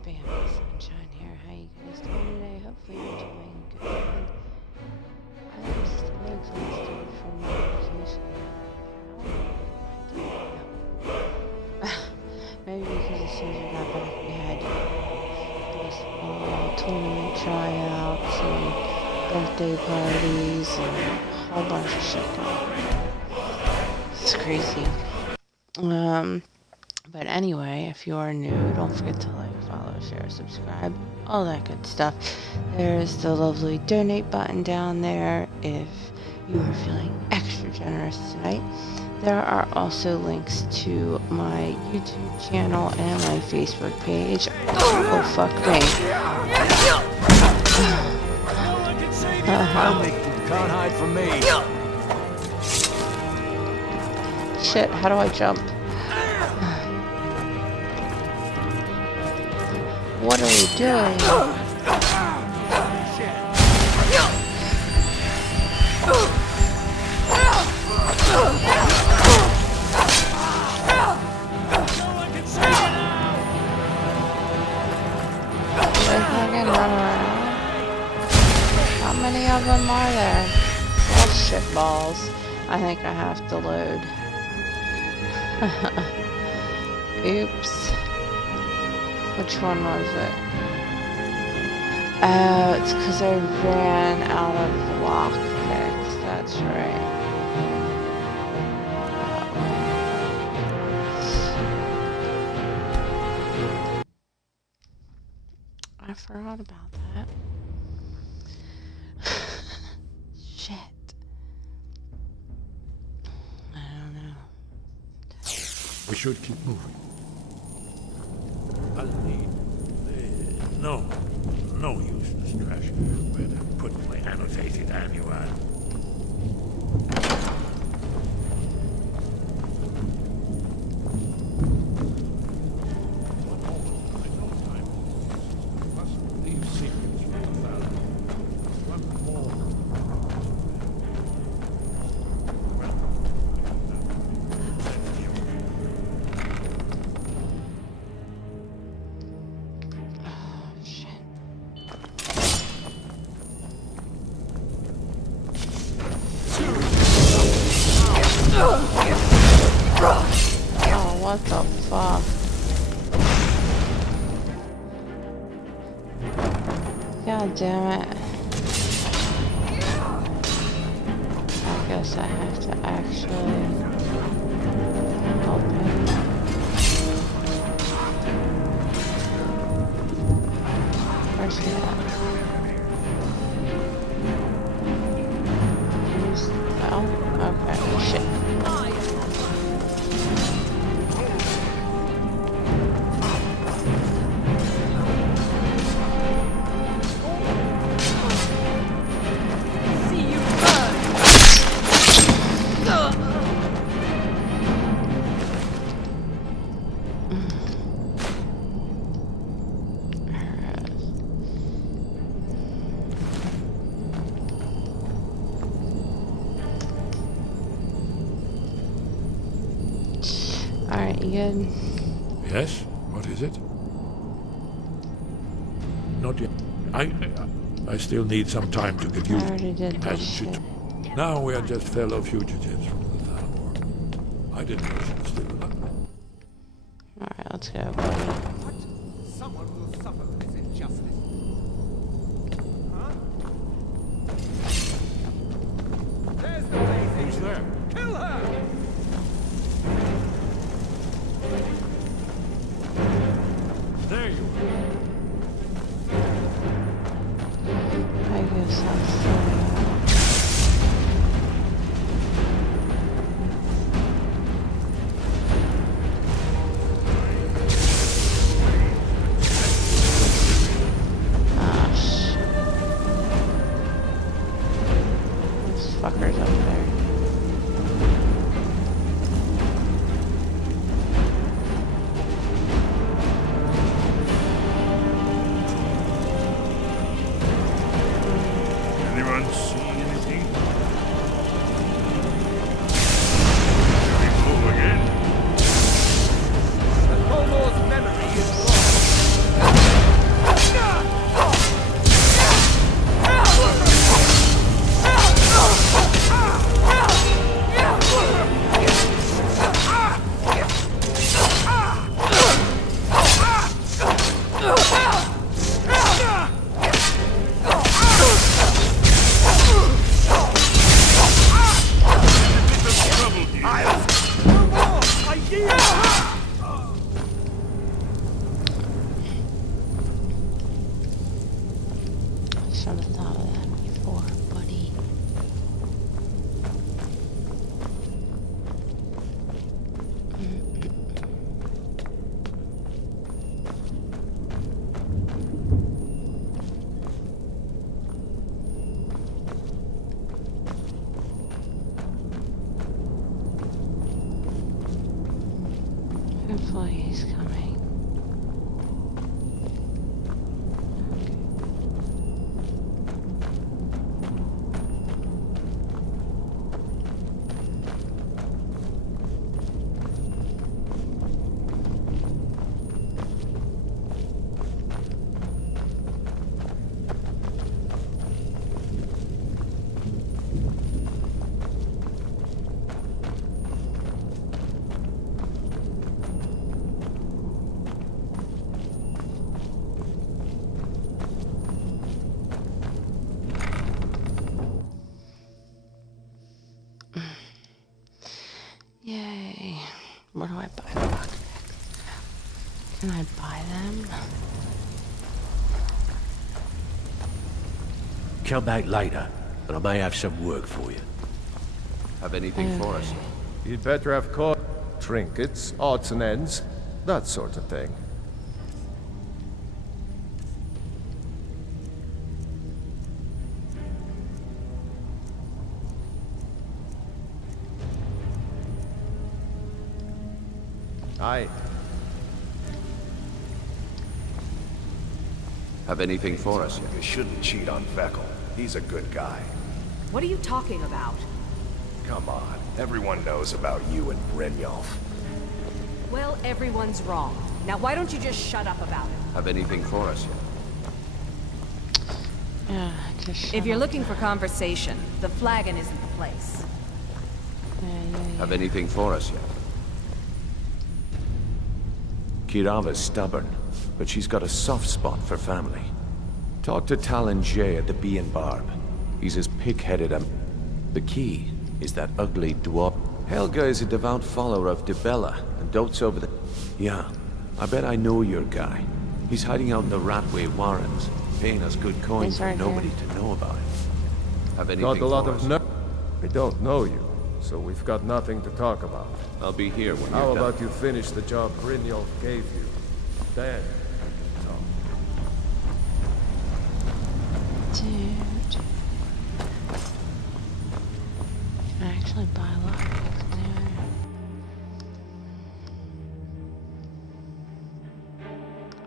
Spam Sunshine here. How you guys doing today? Hopefully you're doing good. I'm still exhausted from my vacation. How? Maybe because as soon as we got back we had baseball, tournament tryouts, and birthday parties, and a whole bunch of shit going on. It's crazy. But anyway, if you are new, don't forget to like, follow, share, subscribe, all that good stuff. There's the lovely donate button down there if you are feeling extra generous tonight. There are also links to my YouTube channel and my Facebook page. Oh, fuck me. I'll make you can't hide from me. Shit, how do I jump? What are we doing? How many of them are there? Bullshit balls. I think I have to load. Oops. Which one was it? Oh, it's because I ran out of lockpicks. That's right. I forgot about that. Shit. I don't know. We should keep moving. I'll need... no useless trash. Where to put my annotated annual. What the fuck? God damn it. I guess I have to actually help him. Where's he at? Oh, okay, shit. Alright, you good? Yes? What is it? Not yet. I still need some time to get I used already did this shit. Now we are just fellow fugitives from the third war. I didn't know she was still alive. Alright, let's go, buddy. What? Someone will suffer this injustice. Huh? There's the lady. Who's there? Kill her! There you are. I guess I'll stay. Ah, shit. Those fuckers up there. Hopefully he's coming. Yay. Where do I buy the rocket bags? Can I buy them? Come back later, but I may have some work for you. Have anything for us? You'd better have caught trinkets, odds and ends, that sort of thing. Aye. Have anything for us? You shouldn't cheat on Vekel. He's a good guy. What are you talking about? Come on, everyone knows about you and Brynjolf. Well, everyone's wrong. Now why don't you just shut up about it? Have anything for us? Yeah, just shut If you're up. looking for conversation, the flagon isn't the place. Yeah. Have anything for us yet? Kirava's stubborn, but she's got a soft spot for family. Talk to Talon Jay at the Bee and Barb. He's as pig-headed as... The key is that ugly dwarf. Helga is a devout follower of Dibella and dotes over the... Yeah, I bet I know your guy. He's hiding out in the Ratway Warrens, paying us good coin He's for right nobody here. to know about it. Have anything Got a lot for of us? nerve. We don't know you, so we've got nothing to talk about. I'll be here when How you're done. about you finish the job Brynjolf gave you? Then we can talk. Dude. Can I actually buy a lot of things there?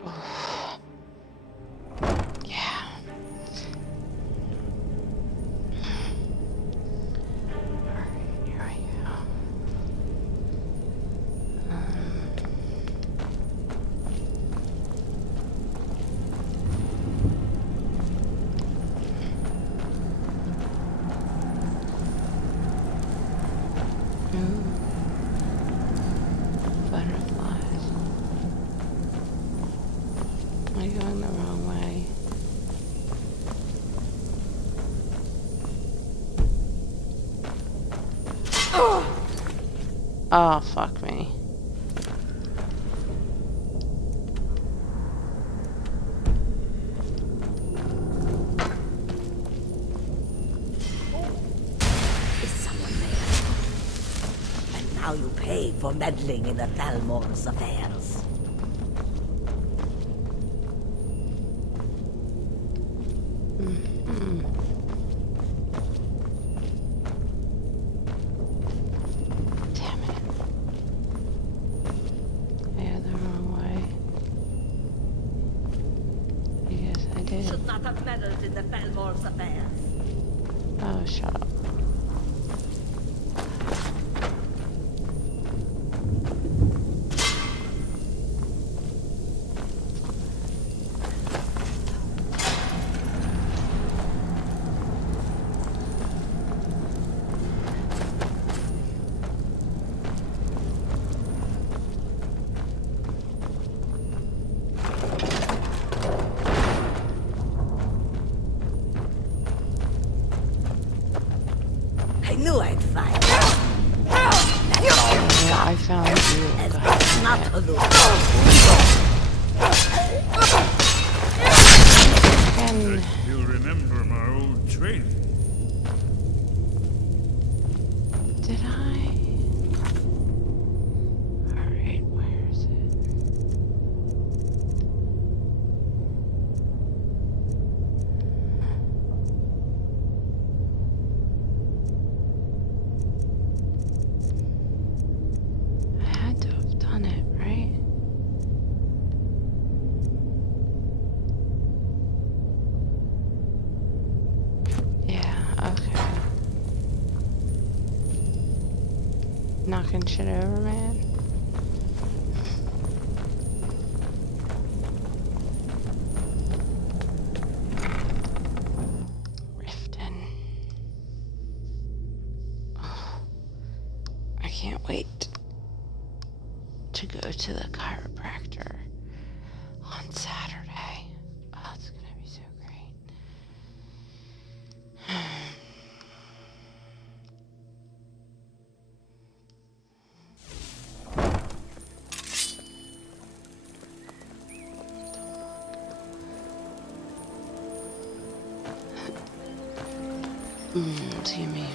Oh. Yeah. Alright, here we go. Ooh. Butterflies. Am I going the wrong way? Oh, fuck me. Is someone there? And now you pay for meddling in the Thalmor's affairs. Damn it. Yeah, the wrong way. Yes, I did. Should not have meddled in the Thalmor's affairs. Oh, shut up. I knew I'd find Yeah, I found you. as God best damn not it. to lose. Again. You'll remember my old training. Did I? Alright, where is it? I had to have done it, right? knocking shit over, man. Riften. Oh, I can't wait to go to the chiropractor on Saturday. Oh, it's gonna be so great. Excuse me.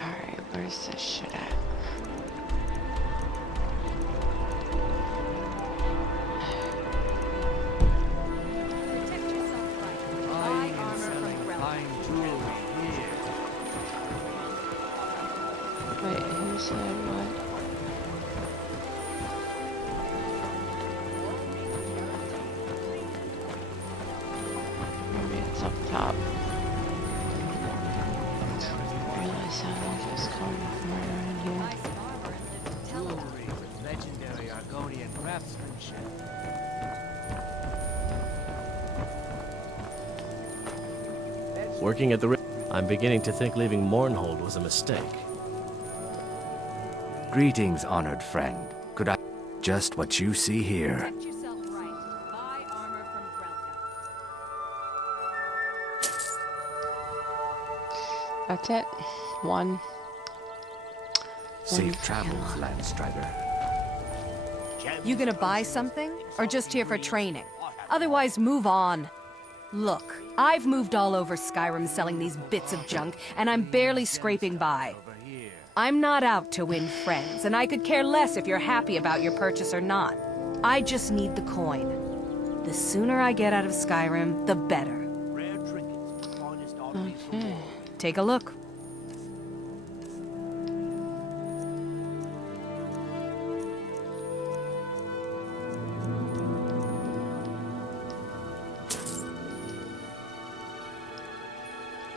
Alright, where's this shit at? Protect yourself right. Buy armor from Grelka. Wait, who said what? Maybe it's up top. I realize how like it's coming from right around here. Buy some armor and live to tell about it. with legendary Argonian craftsmanship. Working at the I'm beginning to think leaving Mournhold was a mistake. Greetings, honored friend. Could I... Just what you see here. Protect yourself right. Buy armor from Grelka. That's it. One. Safe travels, Landstrider. You gonna buy something? Or just here for training? Otherwise, move on. Look, I've moved all over Skyrim selling these bits of junk, and I'm barely scraping by. I'm not out to win friends, and I could care less if you're happy about your purchase or not. I just need the coin. The sooner I get out of Skyrim, the better. Okay. Take a look.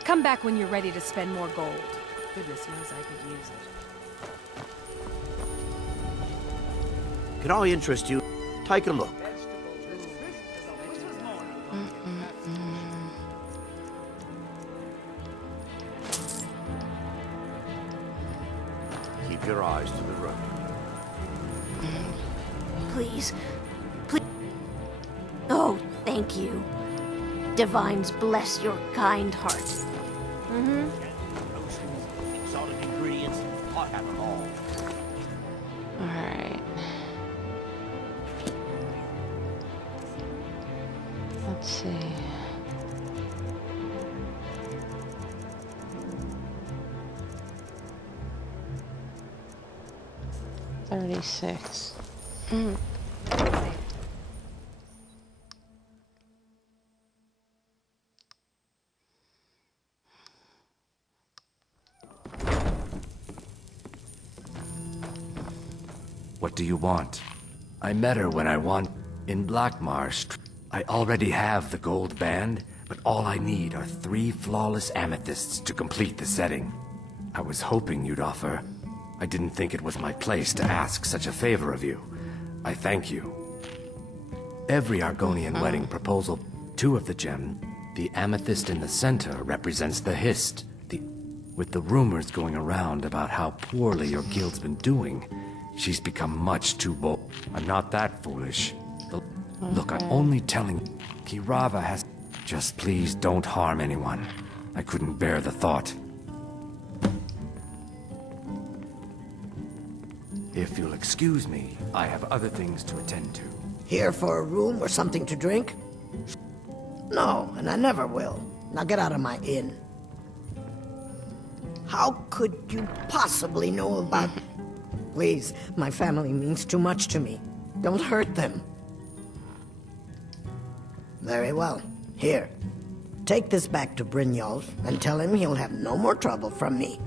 Come back when you're ready to spend more gold. Goodness knows I could use it. Could I interest you? Take a look. Keep your eyes to the road. Please. Please. Oh, thank you. Divines bless your kind heart. Exotic ingredients. I have them all. Alright. Let's see. $36. What do you want? I met her when I want in Blackmarsh. I already have the gold band, but all I need are 3 flawless amethysts to complete the setting. I was hoping you'd offer. I didn't think it was my place to ask such a favor of you. I thank you. Every Argonian wedding proposal, 2 of the gem, the amethyst in the center represents the Hist. With the rumors going around about how poorly your guild's been doing, she's become much too bold. I'm not that foolish. Look, I'm only telling you. Kirava has... Just please don't harm anyone. I couldn't bear the thought. If you'll excuse me, I have other things to attend to. Here for a room or something to drink? No, and I never will. Now get out of my inn. How could you possibly know about... Please, my family means too much to me. Don't hurt them. Very well. Here. Take this back to Brynjolf and tell him he'll have no more trouble from me.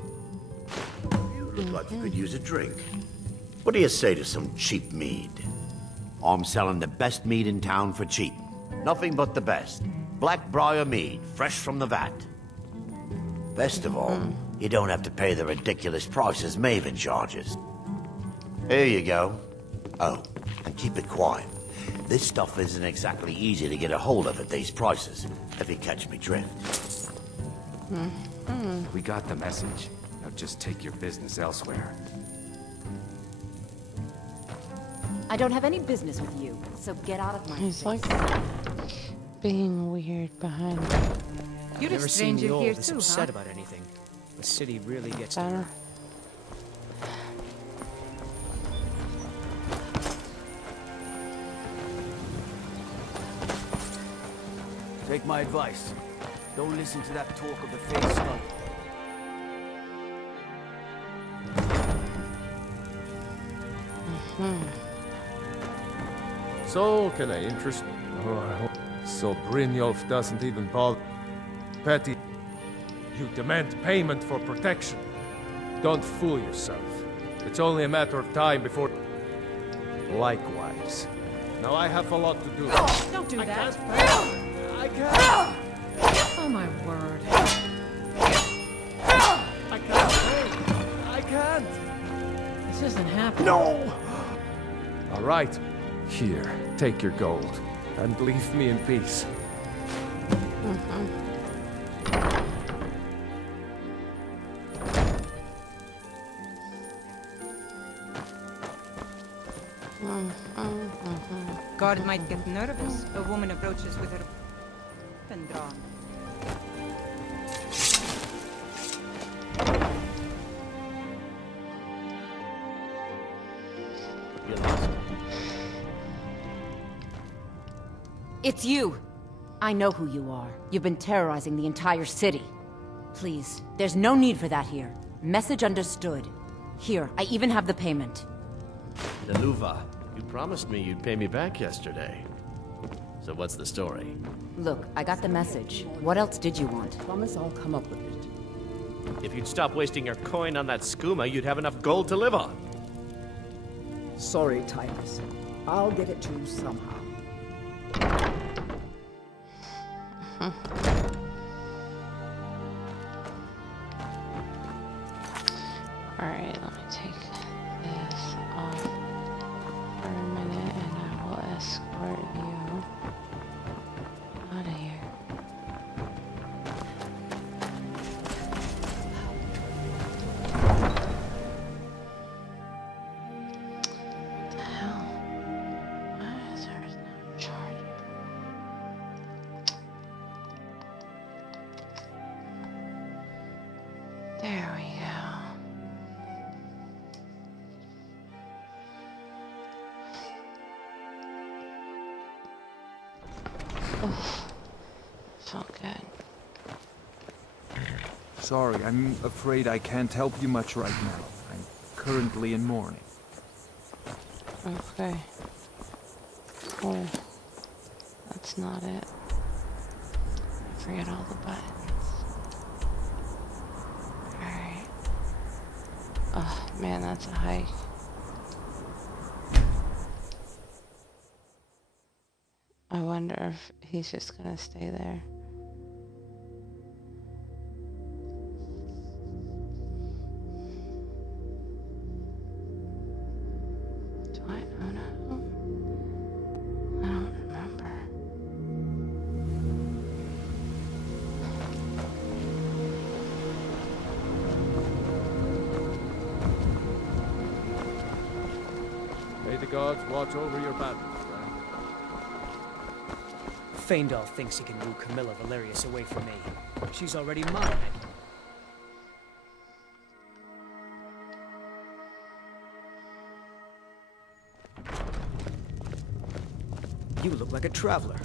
You look like you could use a drink. What do you say to some cheap mead? I'm selling the best mead in town for cheap. Nothing but the best. Black Briar mead, fresh from the vat. Best of all, you don't have to pay the ridiculous prices Maven charges. Here you go. Oh, and keep it quiet. This stuff isn't exactly easy to get a hold of at these prices, if you catch me drift. We got the message. Now just take your business elsewhere. I don't have any business with you, so get out of my He's face. like being weird behind me. You're never seen me all this upset about anything. The city really gets to Better. her. Take my advice. Don't listen to that talk of the face skull. So, can I interest... Oh, I hope... So Brynjolf doesn't even bother... Petty... You demand payment for protection. Don't fool yourself. It's only a matter of time before... Likewise. Now I have a lot to do. Don't do that. I can't... Oh my word. I can't pay. I can't. This isn't happening. No! All right. Here, take your gold. And leave me in peace. Guard might get nervous. A woman approaches with her weapon drawn. You lost. It's you! I know who you are. You've been terrorizing the entire city. Please, there's no need for that here. Message understood. Here, I even have the payment. Naluva, you promised me you'd pay me back yesterday. So what's the story? Look, I got the message. What else did you want? Promise I'll come up with it. If you'd stop wasting your coin on that skooma, you'd have enough gold to live on. Sorry, Titus. I'll get it to you somehow. Alright, let me take this off for a minute and I will escort you out of here. What the hell? Why is there no charger? There we go. Oh, felt good. Sorry, I'm afraid I can't help you much right now. I'm currently in mourning. Okay. Cool. That's not it. Forget all the buttons. Alright. Oh, man, that's a hike. I wonder if he's just gonna stay there. Do I own a home? I don't remember. May the gods watch over your battle. Feindal thinks he can woo Camilla Valerius away from me. She's already mine. You look like a traveler.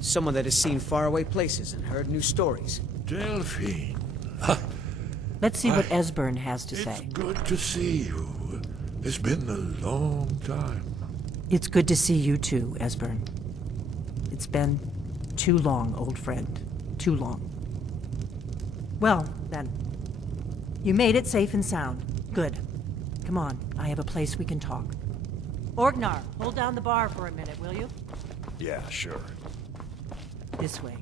Someone that has seen faraway places and heard new stories. Delphine. Let's see what Esbern has to It's say. good to see you. It's been a long time. It's good to see you too, Esbern. It's been too long, old friend. too long. Well, then. You made it safe and sound. Good. Come on, I have a place we can talk. Orgnar, hold down the bar for a minute, will you? Yeah, sure. This way.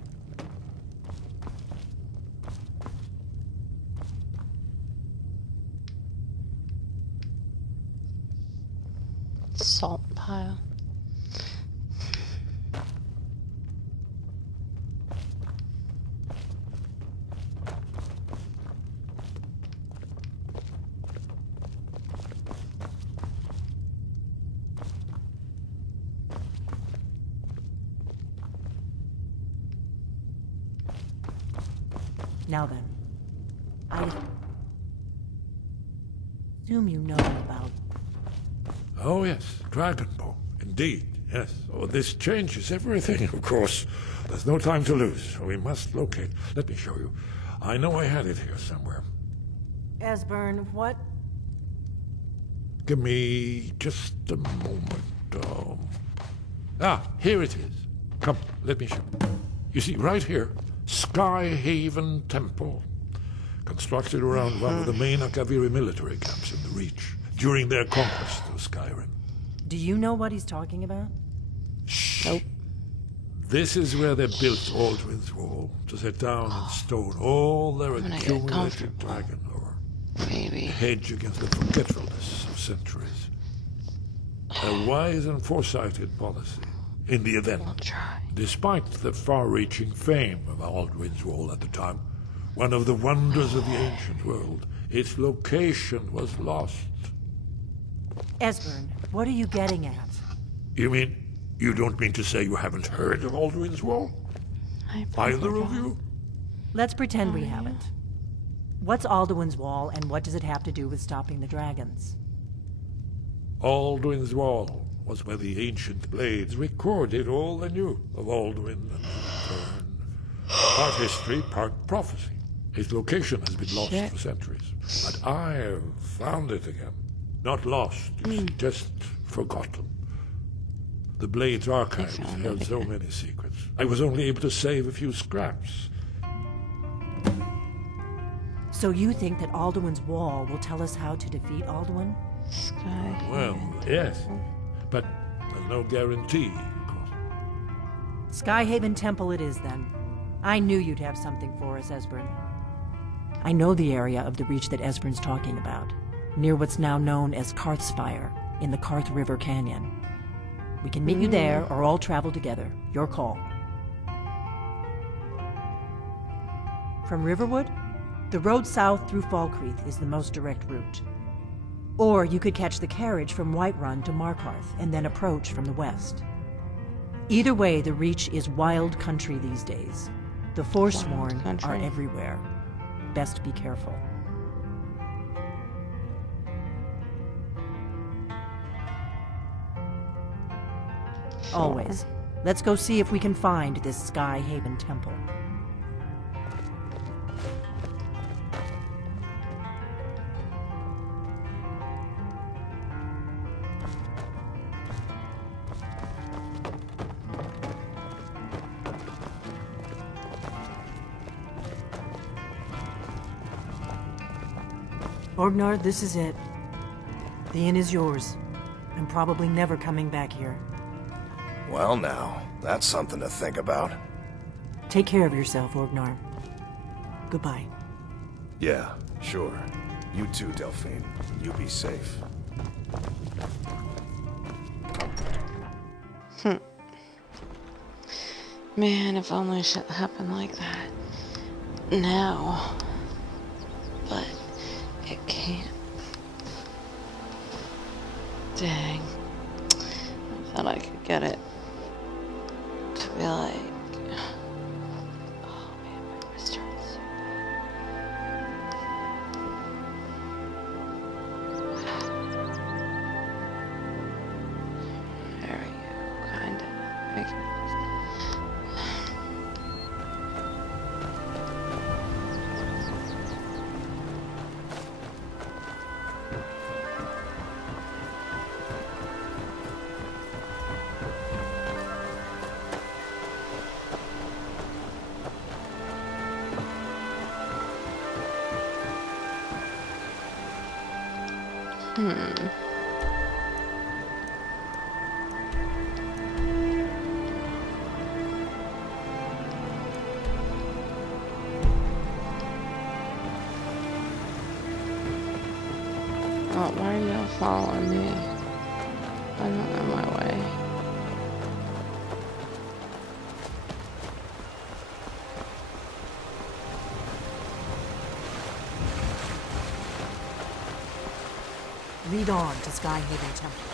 Salt pile. Now then, I assume you know about... Oh, yes, Dragonborn. Indeed, yes. Oh, this changes everything, of course. There's no time to lose. We must locate. Let me show you. I know I had it here somewhere. Esbern, what? Give me just a moment. Here it is. Come, let me show you. You see, right here, Skyhaven Temple. Constructed around one of the main Akaviri military camps in the Reach during their conquest of Skyrim. Do you know what he's talking about? Nope. This is where they built Aldrin's Wall, to set down in stone all their accumulated dragon lore. Maybe. Hedge against the forgetfulness of centuries. A wise and foresighted policy. In the event, despite the far-reaching fame of Aldrin's Wall at the time, one of the wonders of the ancient world, its location was lost. Esbern, what are you getting at? You mean, you don't mean to say you haven't heard of Aldrin's Wall? Either of you? Let's pretend we haven't. What's Alduin's Wall, and what does it have to do with stopping the dragons? Aldrin's Wall was where the ancient blades recorded all they knew of Alduin and his return. Part history, part prophecy. Its location has been lost for centuries, but I've found it again. Not lost, just forgotten. The Blade's archives held so many secrets. I was only able to save a few scraps. So you think that Alduin's Wall will tell us how to defeat Alduin? Well, yes, but there's no guarantee, of course. Skyhaven Temple it is, then. I knew you'd have something for us, Esbern. I know the area of the Reach that Esbern's talking about, near what's now known as Karthspire, in the Karth River Canyon. We can meet you there, or all travel together. Your call. From Riverwood, the road south through Falkreath is the most direct route. Or you could catch the carriage from Whiterun to Markarth, and then approach from the west. Either way, the Reach is wild country these days. The Forsworn are everywhere. Best be careful. Always. Let's go see if we can find this Skyhaven Temple. Orgnar, this is it. The inn is yours. I'm probably never coming back here. Well now, that's something to think about. Take care of yourself, Orgnar. Goodbye. Yeah, sure. You too, Delphine. You be safe. Man, if only shit happened like that now. But it can't. Dang. I thought I could get it to be like, oh man, my wrist hurts so bad. There we go, kinda. Make it. Hmm. Oh, why are y'all following me? I don't know my way. Lead on to Skyhaven Temple.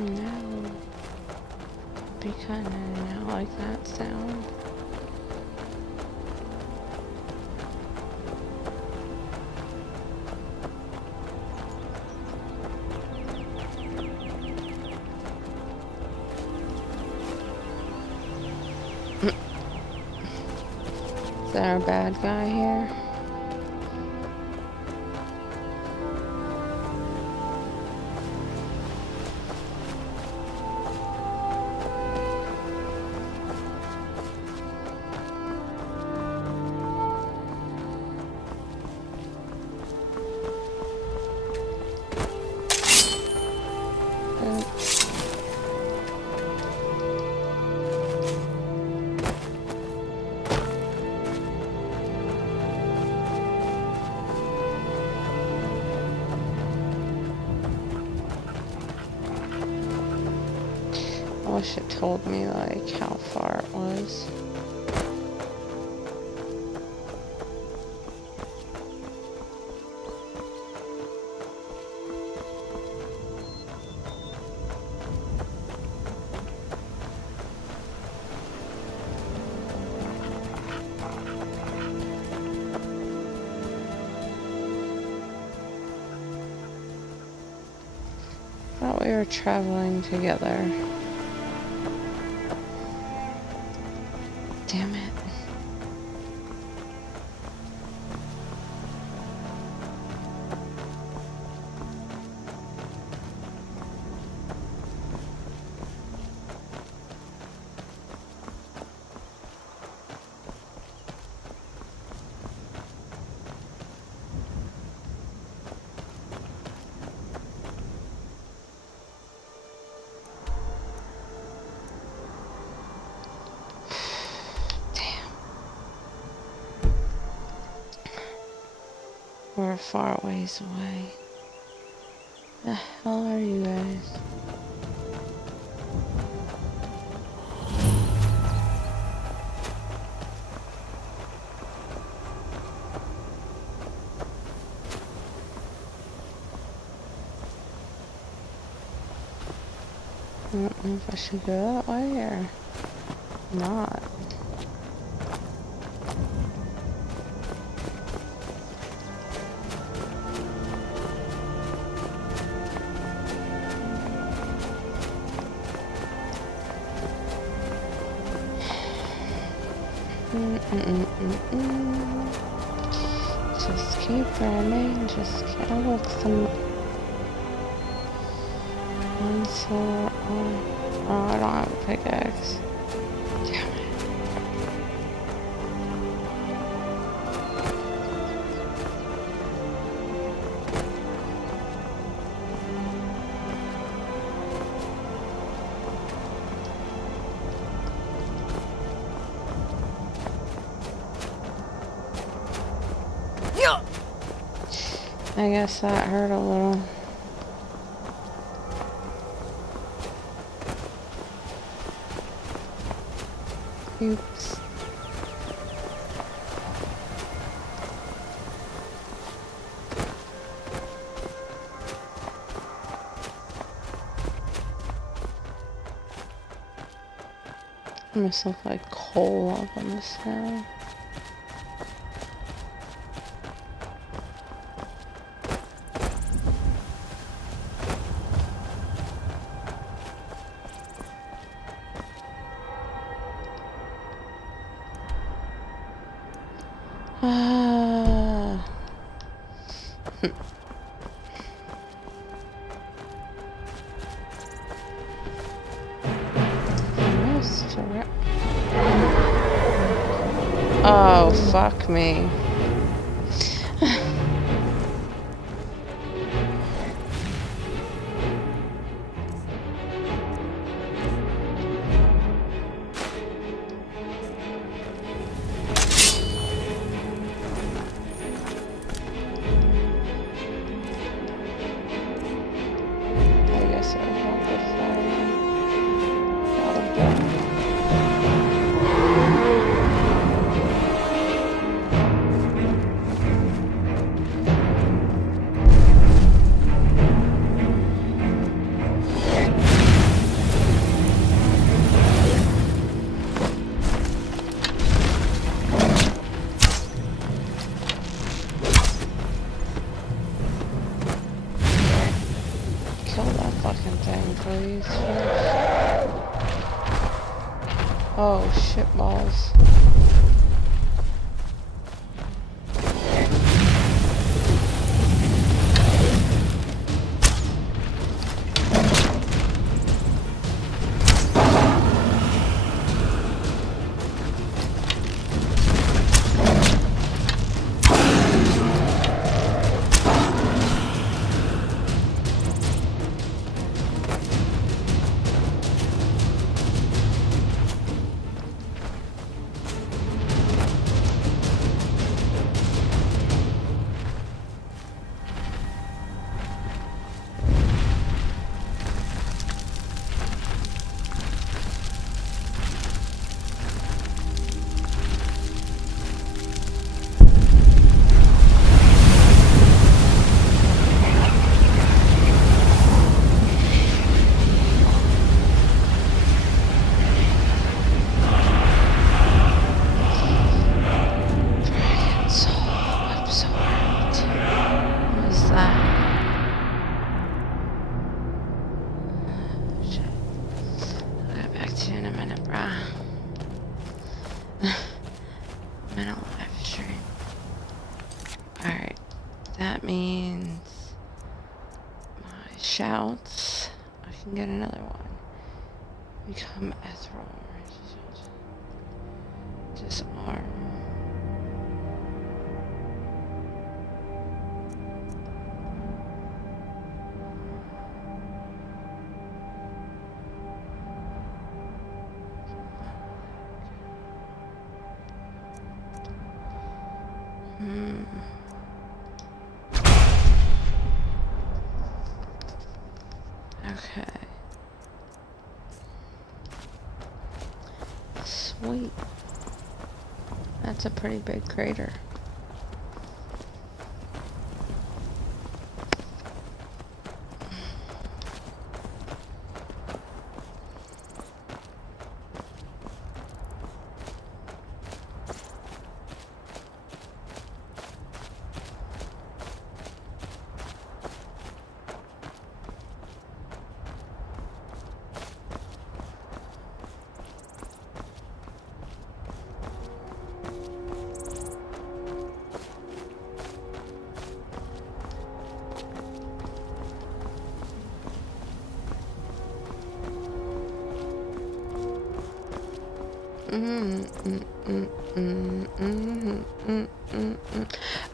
No. Be kinda not like that sound. Is there a bad guy here? I wish it told me like how far it was. Thought we were traveling together. Damn it. We're far ways away. The hell are you guys? I don't know if I should go that way or not. Just keep running, just gotta look some. One sword on. Oh, I don't have a pickaxe. Damn it. I guess that hurt a little. Oops. I must look like coal up on the snow. Oh, fuck me. I guess I'll have to fire. Got a button. Kill that fucking thing, please. Oh, shit balls. Shouts. I can get another one. Become ethereal. Disarm. Okay. Sweet. That's a pretty big crater.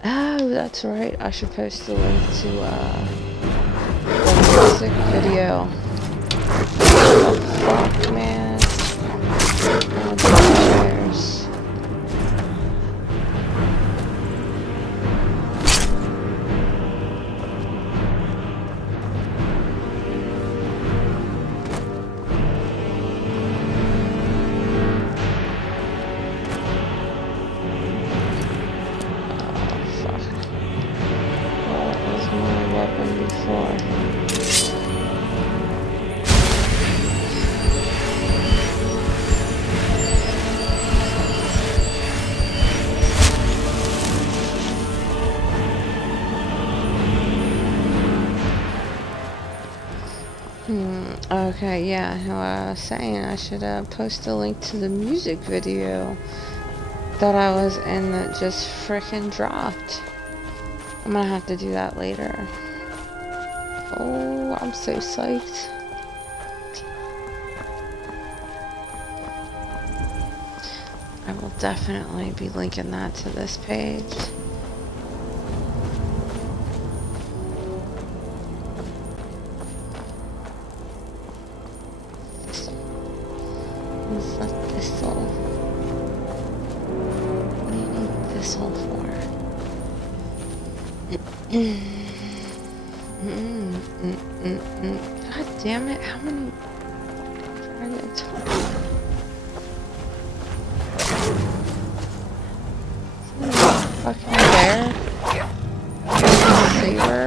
Oh, that's right. I should post the link to the music video. Oh, fuck, man. Oh, the Okay, yeah, I was saying I should post a link to the music video that I was in that just frickin' dropped. I'm gonna have to do that later. Oh, I'm so psyched. I will definitely be linking that to this page. What's a thistle? What do you need thistle for? God damn it, how many dragons? Fucking bear? Saber?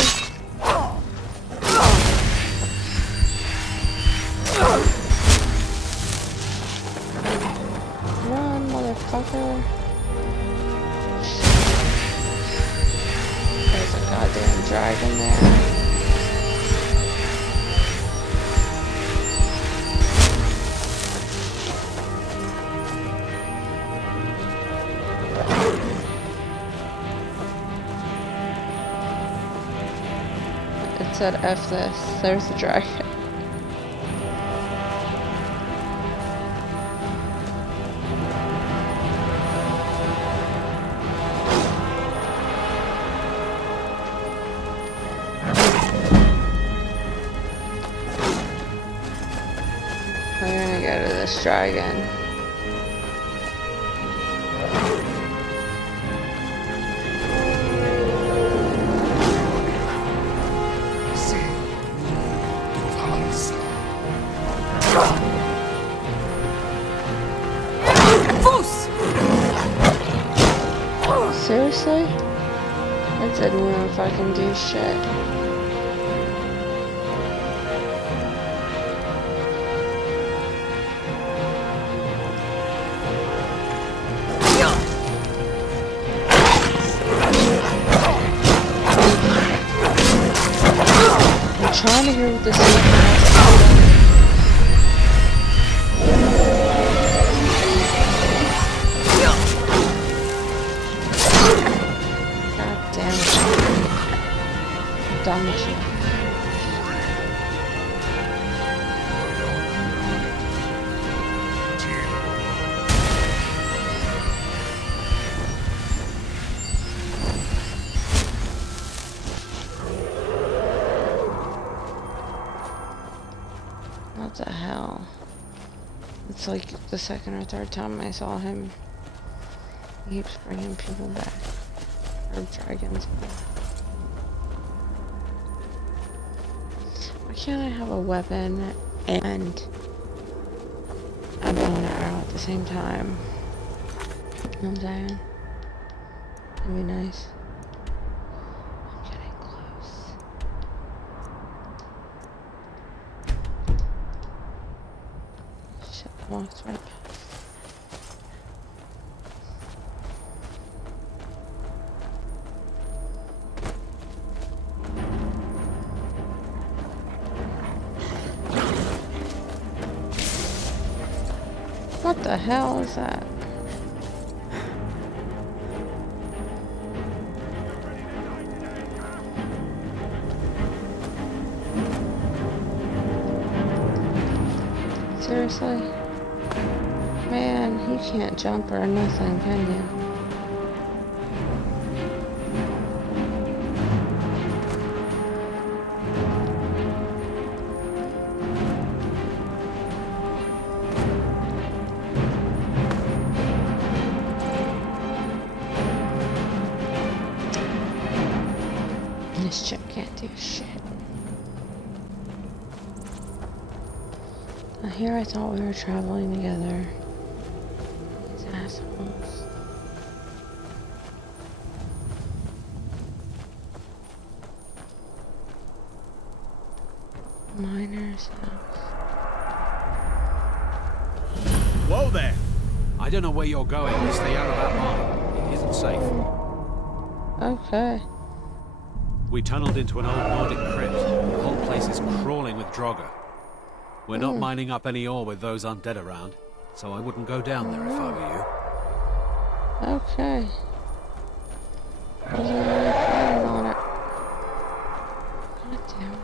Run, motherfucker. There's a goddamn dragon there. It said F this. There's the dragon. We're gonna go to this dragon. Seriously? That didn't even fucking do shit. I'm trying to hear what this is. Done with you. What the hell? It's like the second or third time I saw him. He keeps bringing people back. Or dragons back. Why can't I have a weapon and a bow and arrow at the same time? You know what I'm saying? That'd be nice. I'm getting close. Shit, I walked right past. What the hell is that? Seriously? Man, you can't jump or nothing, can you? This chick can't do shit. Now here I thought we were traveling together. These assholes. Miner's house. Whoa there! I don't know where you're going. Stay out of that mine. It isn't safe. Okay. We tunneled into an old Nordic crypt. The whole place is crawling with Draugr. We're not mining up any ore with those undead around, so I wouldn't go down there if I were you. Okay. Wasn't really planning on it. God damn it.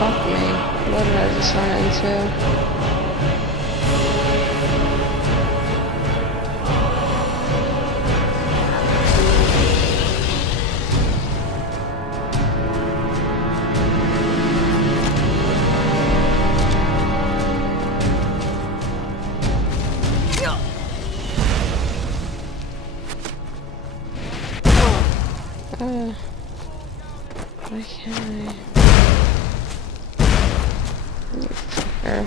fuck me. What did I just run into? Why can't I? You fucker.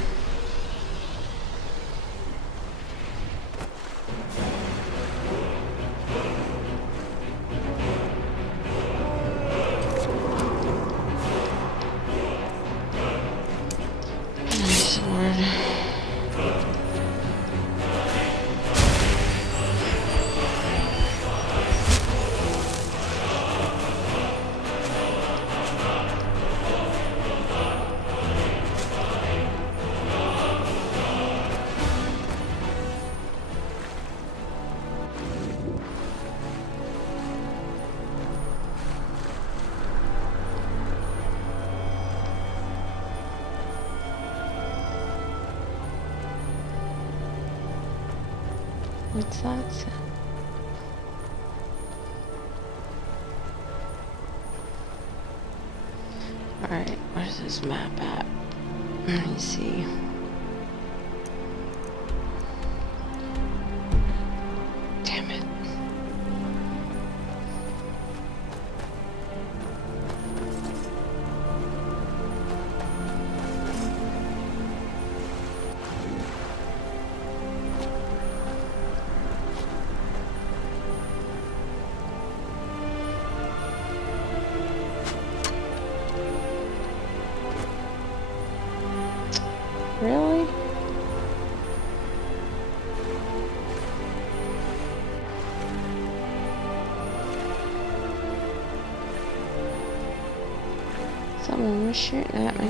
Nice sword. What's that say? Alright, where's this map at? Let me see. Damn it. Really? Someone was shooting at me.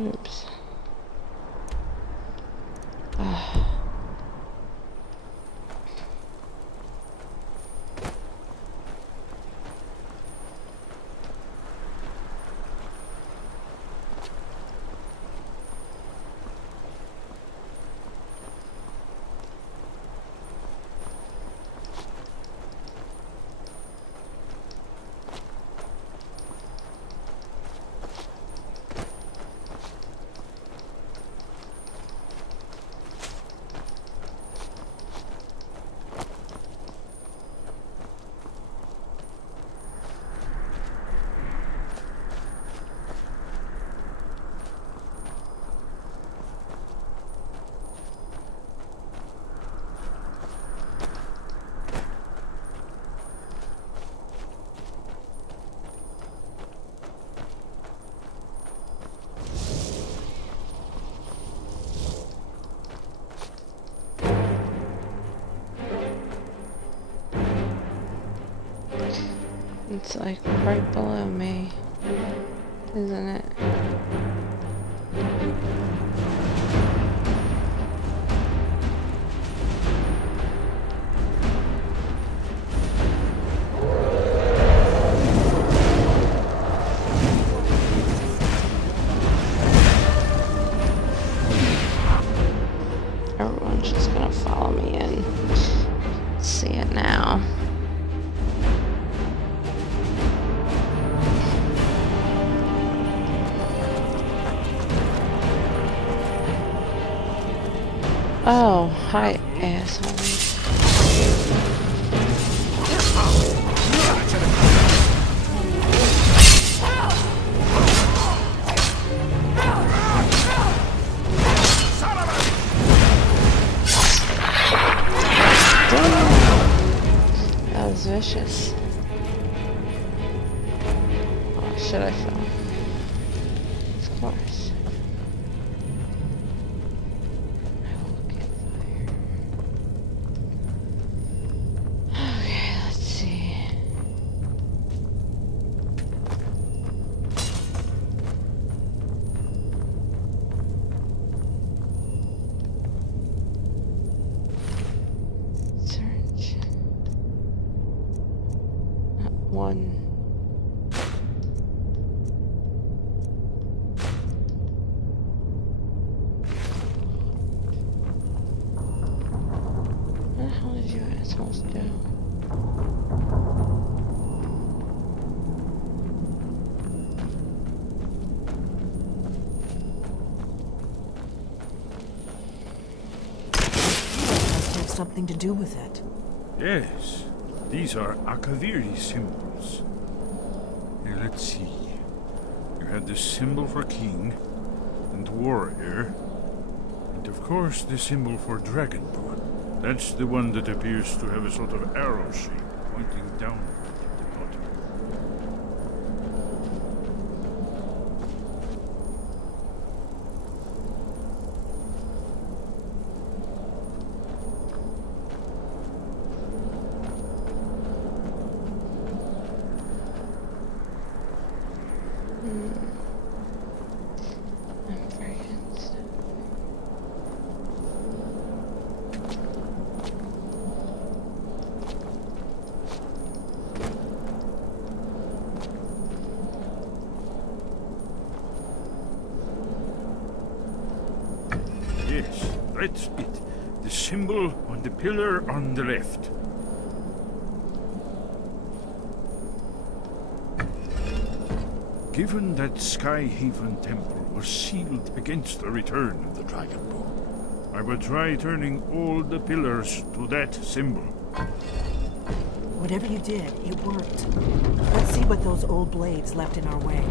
Oops. It's like right below me, isn't it? Everyone's just gonna follow me in. See it now. Oh, hi, assholes. Damn. That was vicious. should I film? Of course. I will get fire. Okay, let's see. Search. One. What the hell did you assholes do? Must have something to do with it. Yes, these are Akaviri symbols. Here, let's see. You have the symbol for king and warrior, and of course the symbol for dragonborn. That's the one that appears to have a sort of arrow shape pointing downward at the bottom. I'm frightened. Yes, that's it. The symbol on the pillar on the left. Given that Skyhaven Temple was sealed against the return of the Dragonborn, I will try turning all the pillars to that symbol. Whatever you did, it worked. Let's see what those old blades left in our way.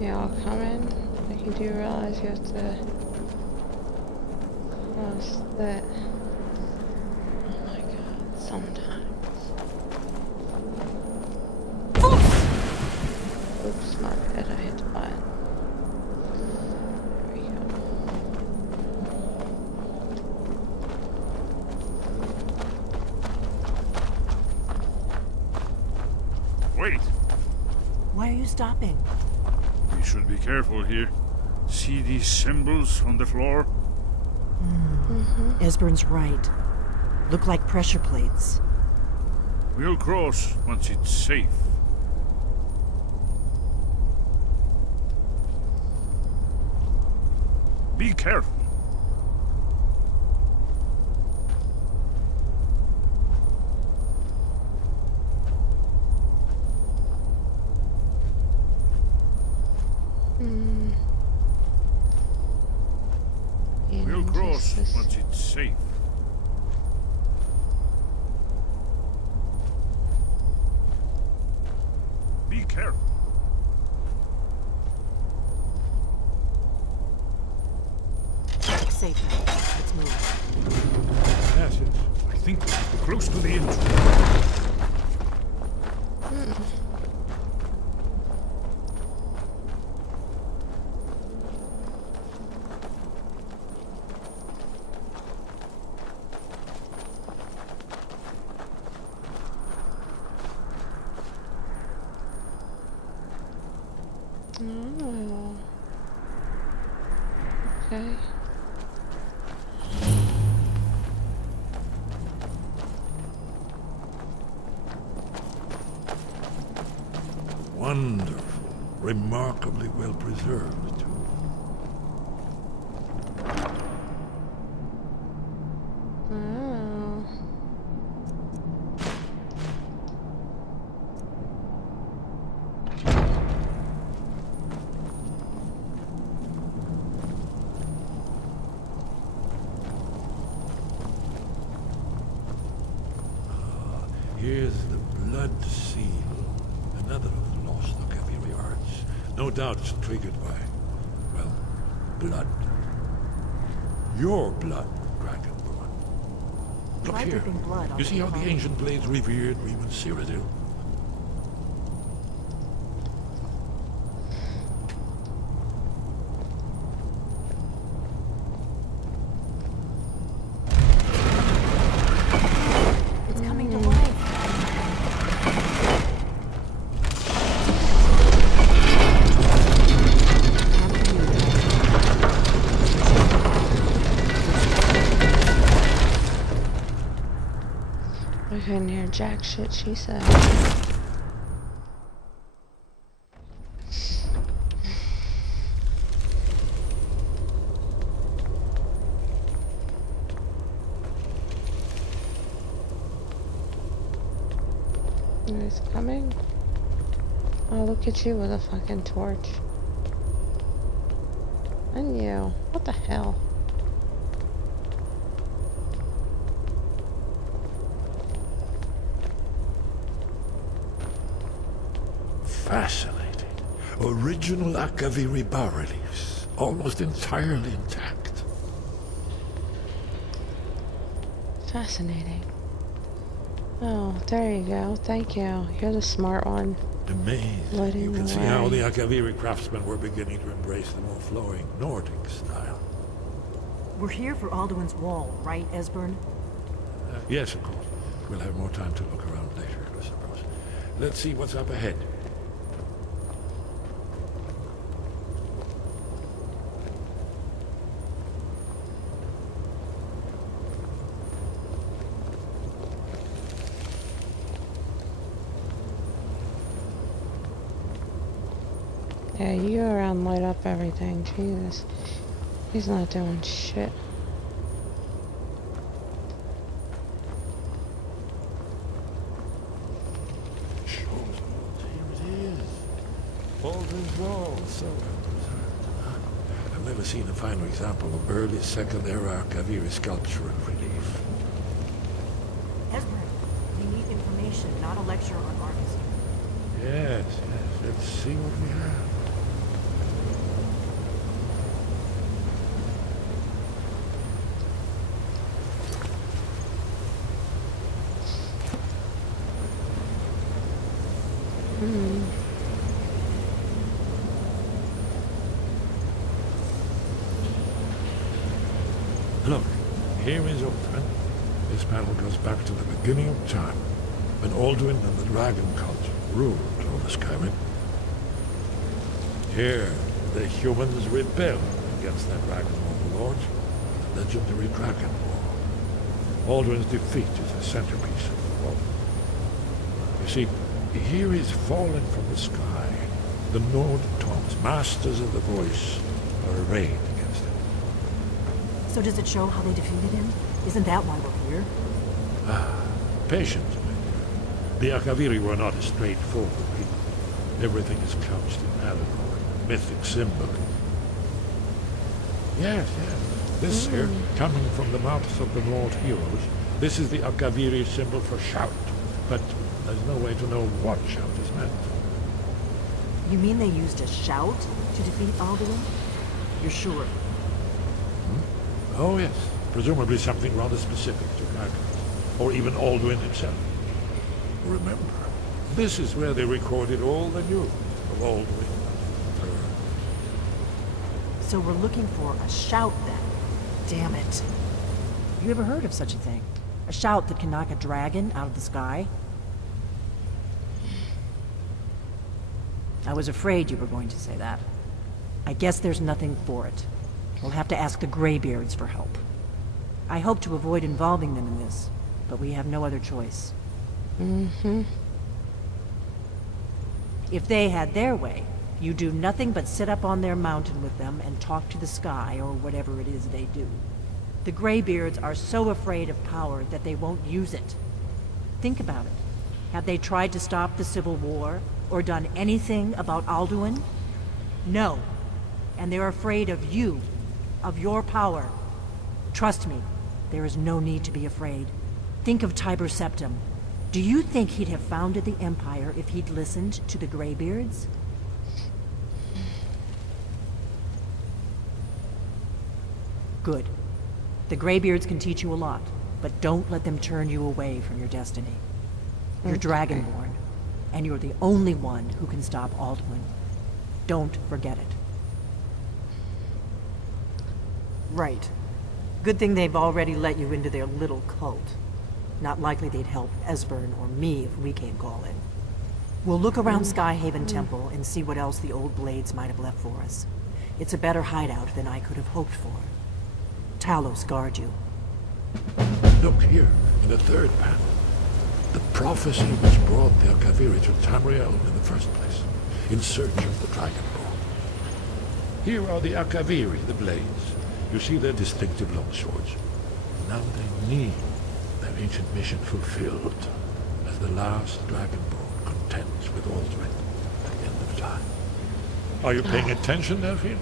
Y'all coming? Like you do realize you have to cross that. Oh my god, sometimes. Oops, my bad, I hit the button. There we go. Wait! Why are you stopping? We should be careful here. See these symbols on the floor? Esbern's right. Look like pressure plates. We'll cross once it's safe. Be careful. We'll cross once it's safe. Be careful. Safe now. Let's move. That's it. I think we're close to the entrance. Oh. Okay. Wonderful. Remarkably well preserved, too. Oh. Here's the blood seal. Another of the lost Akaviri arts. No doubt it's triggered by, well, blood. Your blood, Dragonborn. Look Try here. dripping blood on You see the how the palm. ancient blades revered Reman Cyrodiil? It's coming to life. I couldn't hear jack shit she said. He's coming. Oh, look at you with a fucking torch. And you. What the hell? Fascinating. Original Akaviri bas-reliefs, almost entirely intact. Fascinating. Oh, there you go. Thank you. You're the smart one. Amazing. Letting You can the see how way. the Akaviri craftsmen were beginning to embrace the more flowing Nordic style. We're here for Alduin's Wall, right, Esbern? Yes, of course. We'll have more time to look around later, I suppose. Let's see what's up ahead. Yeah, you go around and light up everything. Jesus. He's not doing shit. Here it is. Baldwin's Wall. So I've never seen a finer example of early Second Era Akaviri sculpture and relief. Esbern, we need information, not a lecture on artistry. Yes, yes. Let's see what we have. Look, here is Ultron. This panel goes back to the beginning of time, when Alduin and the Dragon Cult ruled over Skyrim. Here, the humans rebelled against their dragon overlords, the legendary Dragon War. Alduin's defeat is the centerpiece of the war. You see, here is fallen from the sky. The Nord Tongs, masters of the voice, are arrayed against him. So does it show how they defeated him? Isn't that why we're here? Patience, my dear. The Akaviri were not a straightforward people. Everything is couched in allegory, mythic symbol. Yes, yes. This here, coming from the mouths of the Nord heroes, this is the Akaviri symbol for shout. But there's no way to know what shout is meant. You mean they used a shout to defeat Alduin? You're sure? Oh, yes. Presumably something rather specific to dragons. Or even Alduin himself. Remember, this is where they recorded all the news of Alduin and her. So we're looking for a shout then. Damn it. You ever heard of such a thing? A shout that can knock a dragon out of the sky? I was afraid you were going to say that. I guess there's nothing for it. We'll have to ask the Greybeards for help. I hope to avoid involving them in this, but we have no other choice. If they had their way, you do nothing but sit up on their mountain with them and talk to the sky or whatever it is they do. The Greybeards are so afraid of power that they won't use it. Think about it. Have they tried to stop the Civil War or done anything about Alduin? No. And they're afraid of you, of your power. Trust me, there is no need to be afraid. Think of Tiber Septim. Do Do you think he'd have founded the Empire if he'd listened to the Greybeards? Good. The Greybeards can teach you a lot, but don't let them turn you away from your destiny. You're Dragonborn, and you're the only one who can stop Alduin. Don't forget it. Right. Good thing they've already let you into their little cult. Not likely they'd help Esbern or me if we came calling. We'll look around Skyhaven Temple and see what else the old blades might have left for us. It's a better hideout than I could have hoped for. Talos guard you. Look here, in the third panel. The prophecy which brought the Akaviri to Tamriel in the first place, in search of the Dragonborn. Here are the Akaviri, the blades. You see their distinctive longswords. Now they need their ancient mission fulfilled, as the last Dragonborn contends with Alduin at the end of time. Are you paying attention, Delphine?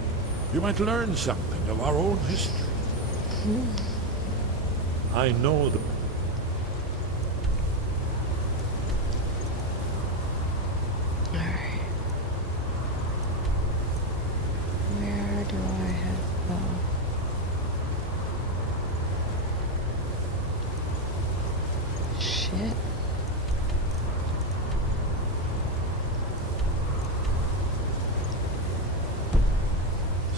You might learn something of our own history. I know the... Alright. Where do I have to go? Shit.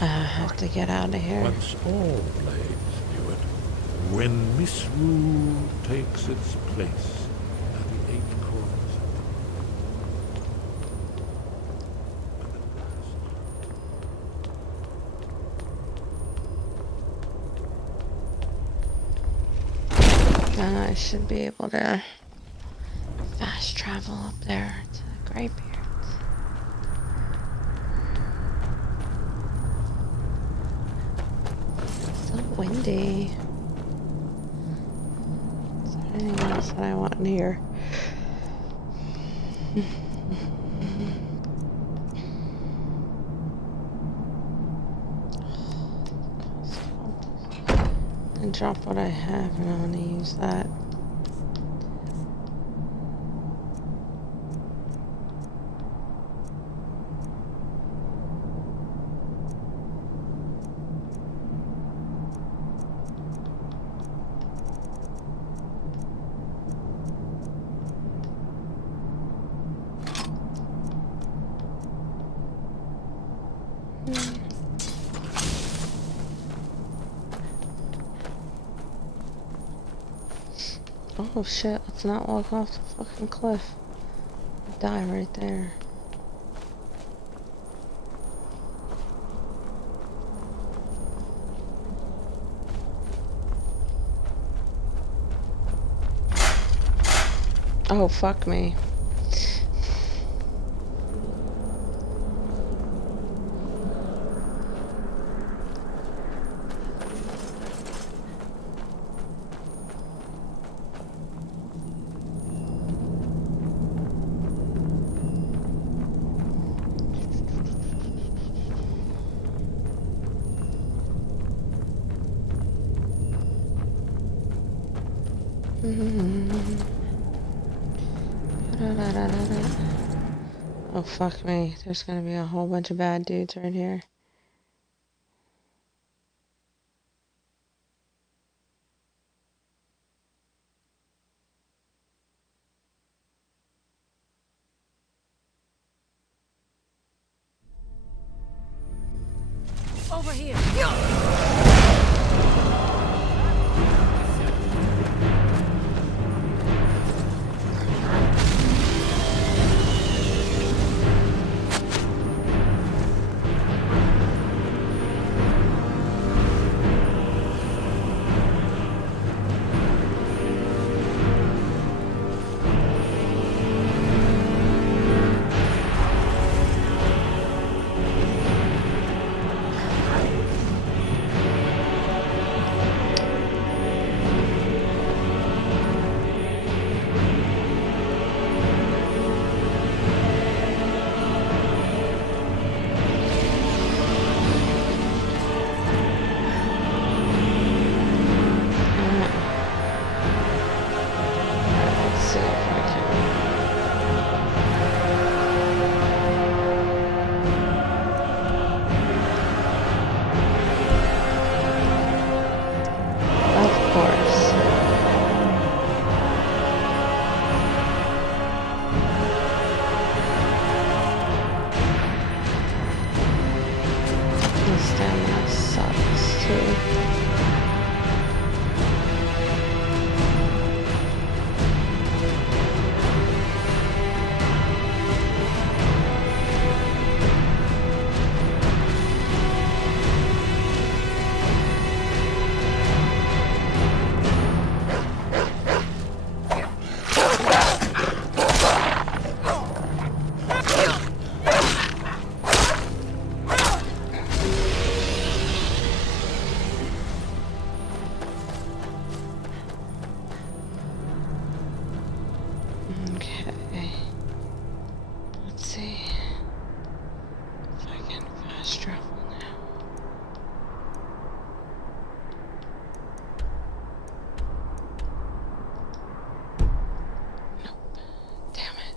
I have to get out of here. Once all blades knew it, when misrule takes its place at the eight corners Then I should be able to fast travel up there to the Greybeards. It's so windy. Is there anything else that I want in here? And drop what I have, and I'm gonna use that. Oh shit, let's not walk off the fucking cliff. I'll die right there. Oh, fuck me. Oh, fuck me. There's gonna be a whole bunch of bad dudes right here. Over here. Okay. Let's see if I can fast travel now. Nope. Damn it.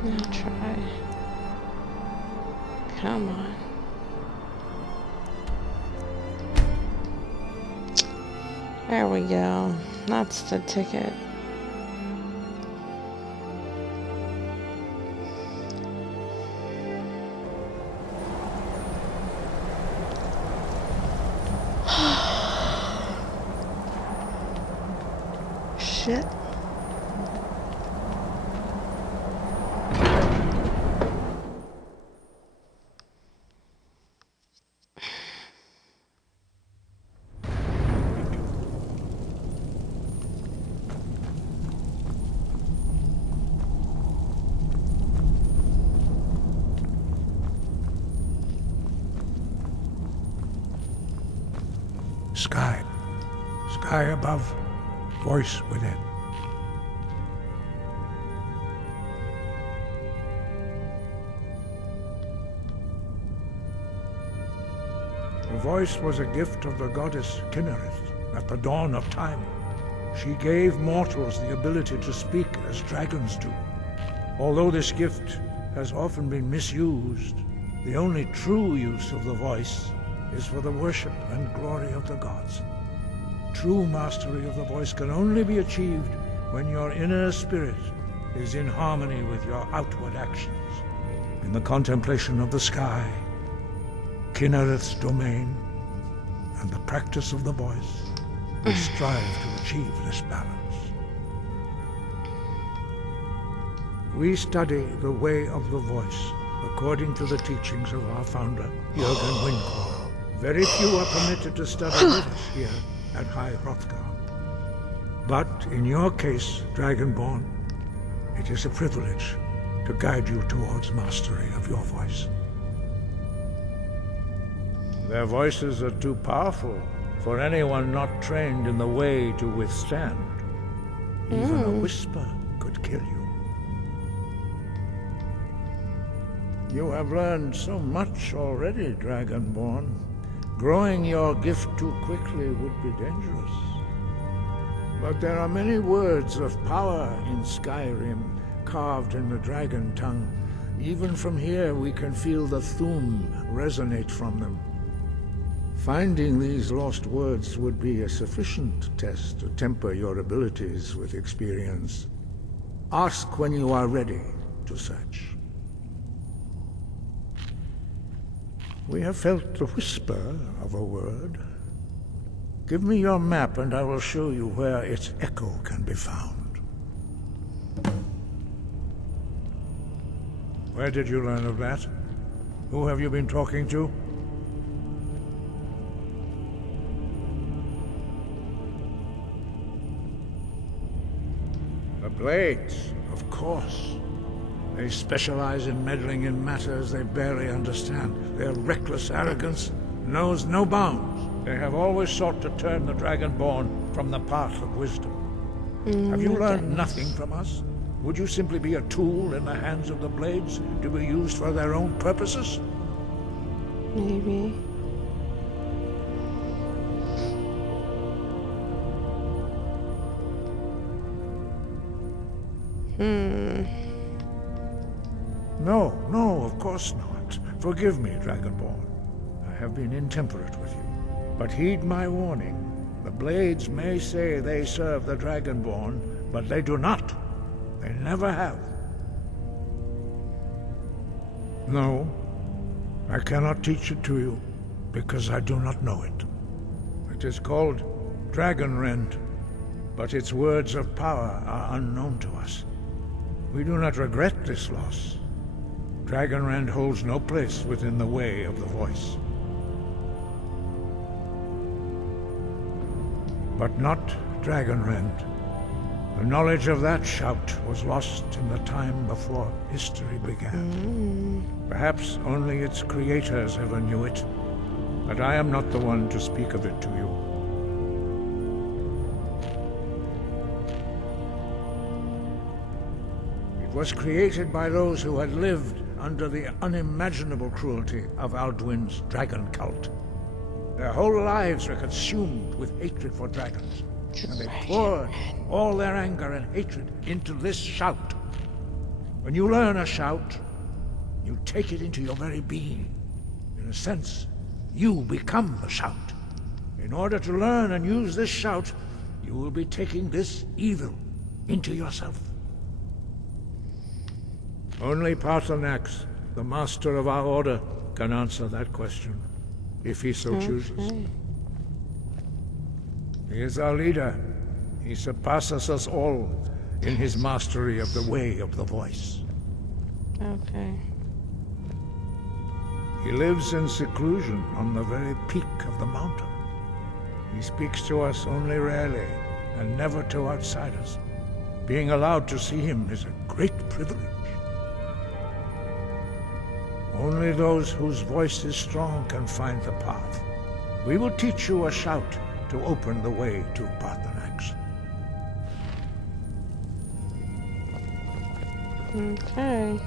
I'll try. Come on. There we go. That's the ticket. Shit. Sky. Sky above, voice within. The voice was a gift of the goddess Kinnereth at the dawn of time. She gave mortals the ability to speak as dragons do. Although this gift has often been misused, the only true use of the voice is for the worship and glory of the gods. True mastery of the voice can only be achieved when your inner spirit is in harmony with your outward actions. In the contemplation of the sky, Kinnereth's domain, and the practice of the voice, we strive to achieve this balance. We study the way of the voice according to the teachings of our founder, Jürgen Windcore. Very few are permitted to study with us here at High Hrothgar. But in your case, Dragonborn, it is a privilege to guide you towards mastery of your voice. Their voices are too powerful for anyone not trained in the way to withstand. Even a whisper could kill you. You have learned so much already, Dragonborn. Growing your gift too quickly would be dangerous. But there are many words of power in Skyrim, carved in the dragon tongue. Even from here we can feel the Thum resonate from them. Finding these lost words would be a sufficient test to temper your abilities with experience. Ask when you are ready to search. We have felt the whisper of a word. Give me your map and I will show you where its echo can be found. Where did you learn of that? Who have you been talking to? The Blades, of course. They specialize in meddling in matters they barely understand. Their reckless arrogance knows no bounds. They have always sought to turn the Dragonborn from the path of wisdom. Have you learned nothing from us? Would you simply be a tool in the hands of the Blades to be used for their own purposes? Maybe. No, of course not. Forgive me, Dragonborn. I have been intemperate with you. But heed my warning. The Blades may say they serve the Dragonborn, but they do not. They never have. No, I cannot teach it to you, because I do not know it. It is called Dragon Rend, but its words of power are unknown to us. We do not regret this loss. Dragonrend holds no place within the way of the voice. But not Dragonrend. The knowledge of that shout was lost in the time before history began. Perhaps only its creators ever knew it, but I am not the one to speak of it to you. It was created by those who had lived under the unimaginable cruelty of Alduin's dragon cult. Their whole lives were consumed with hatred for dragons, and they poured all their anger and hatred into this shout. When you learn a shout, you take it into your very being. In a sense, you become the shout. In order to learn and use this shout, you will be taking this evil into yourself. Only Paarthurnax, the master of our order, can answer that question, if he so chooses. He is our leader. He surpasses us all in his mastery of the way of the voice. Okay. He lives in seclusion on the very peak of the mountain. He speaks to us only rarely, and never to outsiders. Being allowed to see him is a great privilege. Only those whose voice is strong can find the path. We will teach you a shout to open the way to Paarthurnax. Okay.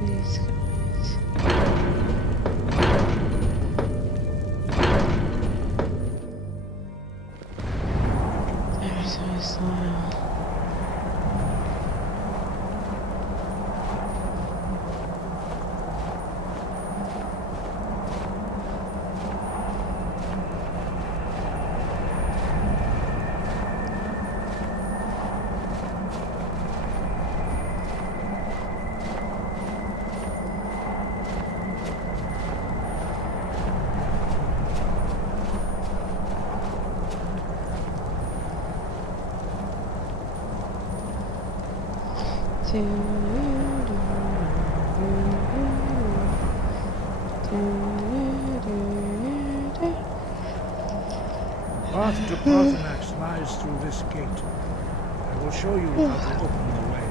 These guys. They're so slow. The path to Paarthurnax lies through this gate. I will show you how to open the way.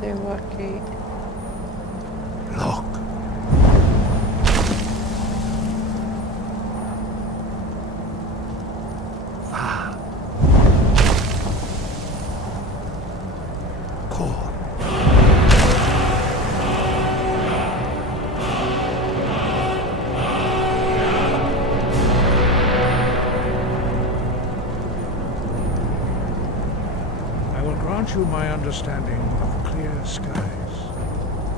Say what gate? Look. You my understanding of clear skies.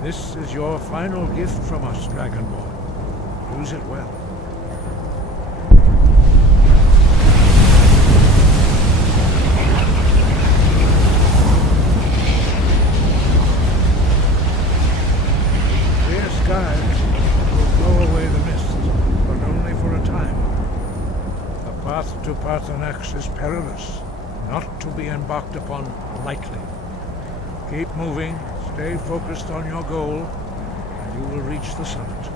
This is your final gift from us, Dragonborn. Use it well. Clear skies will blow away the mist, but only for a time. The path to Paarthurnax is perilous, not to be embarked upon lightly. Keep moving, stay focused on your goal, and you will reach the summit.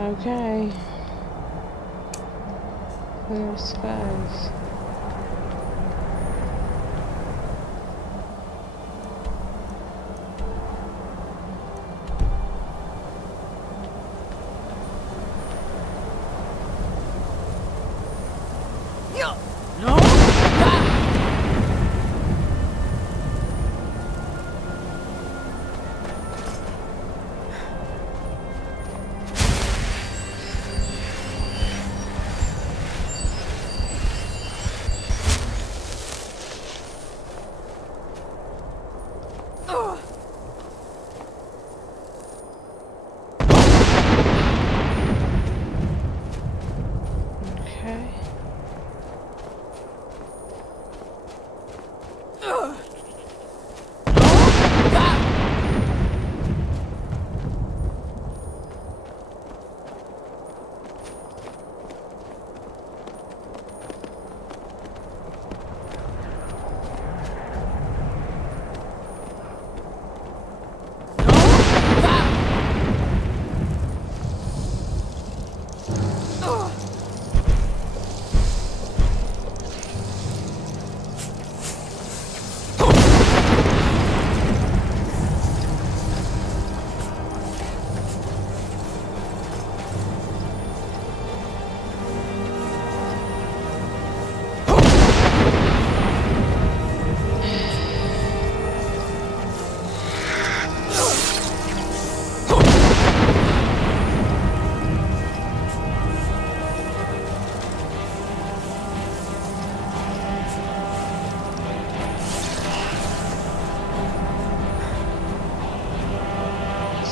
Okay. Clear skies. No!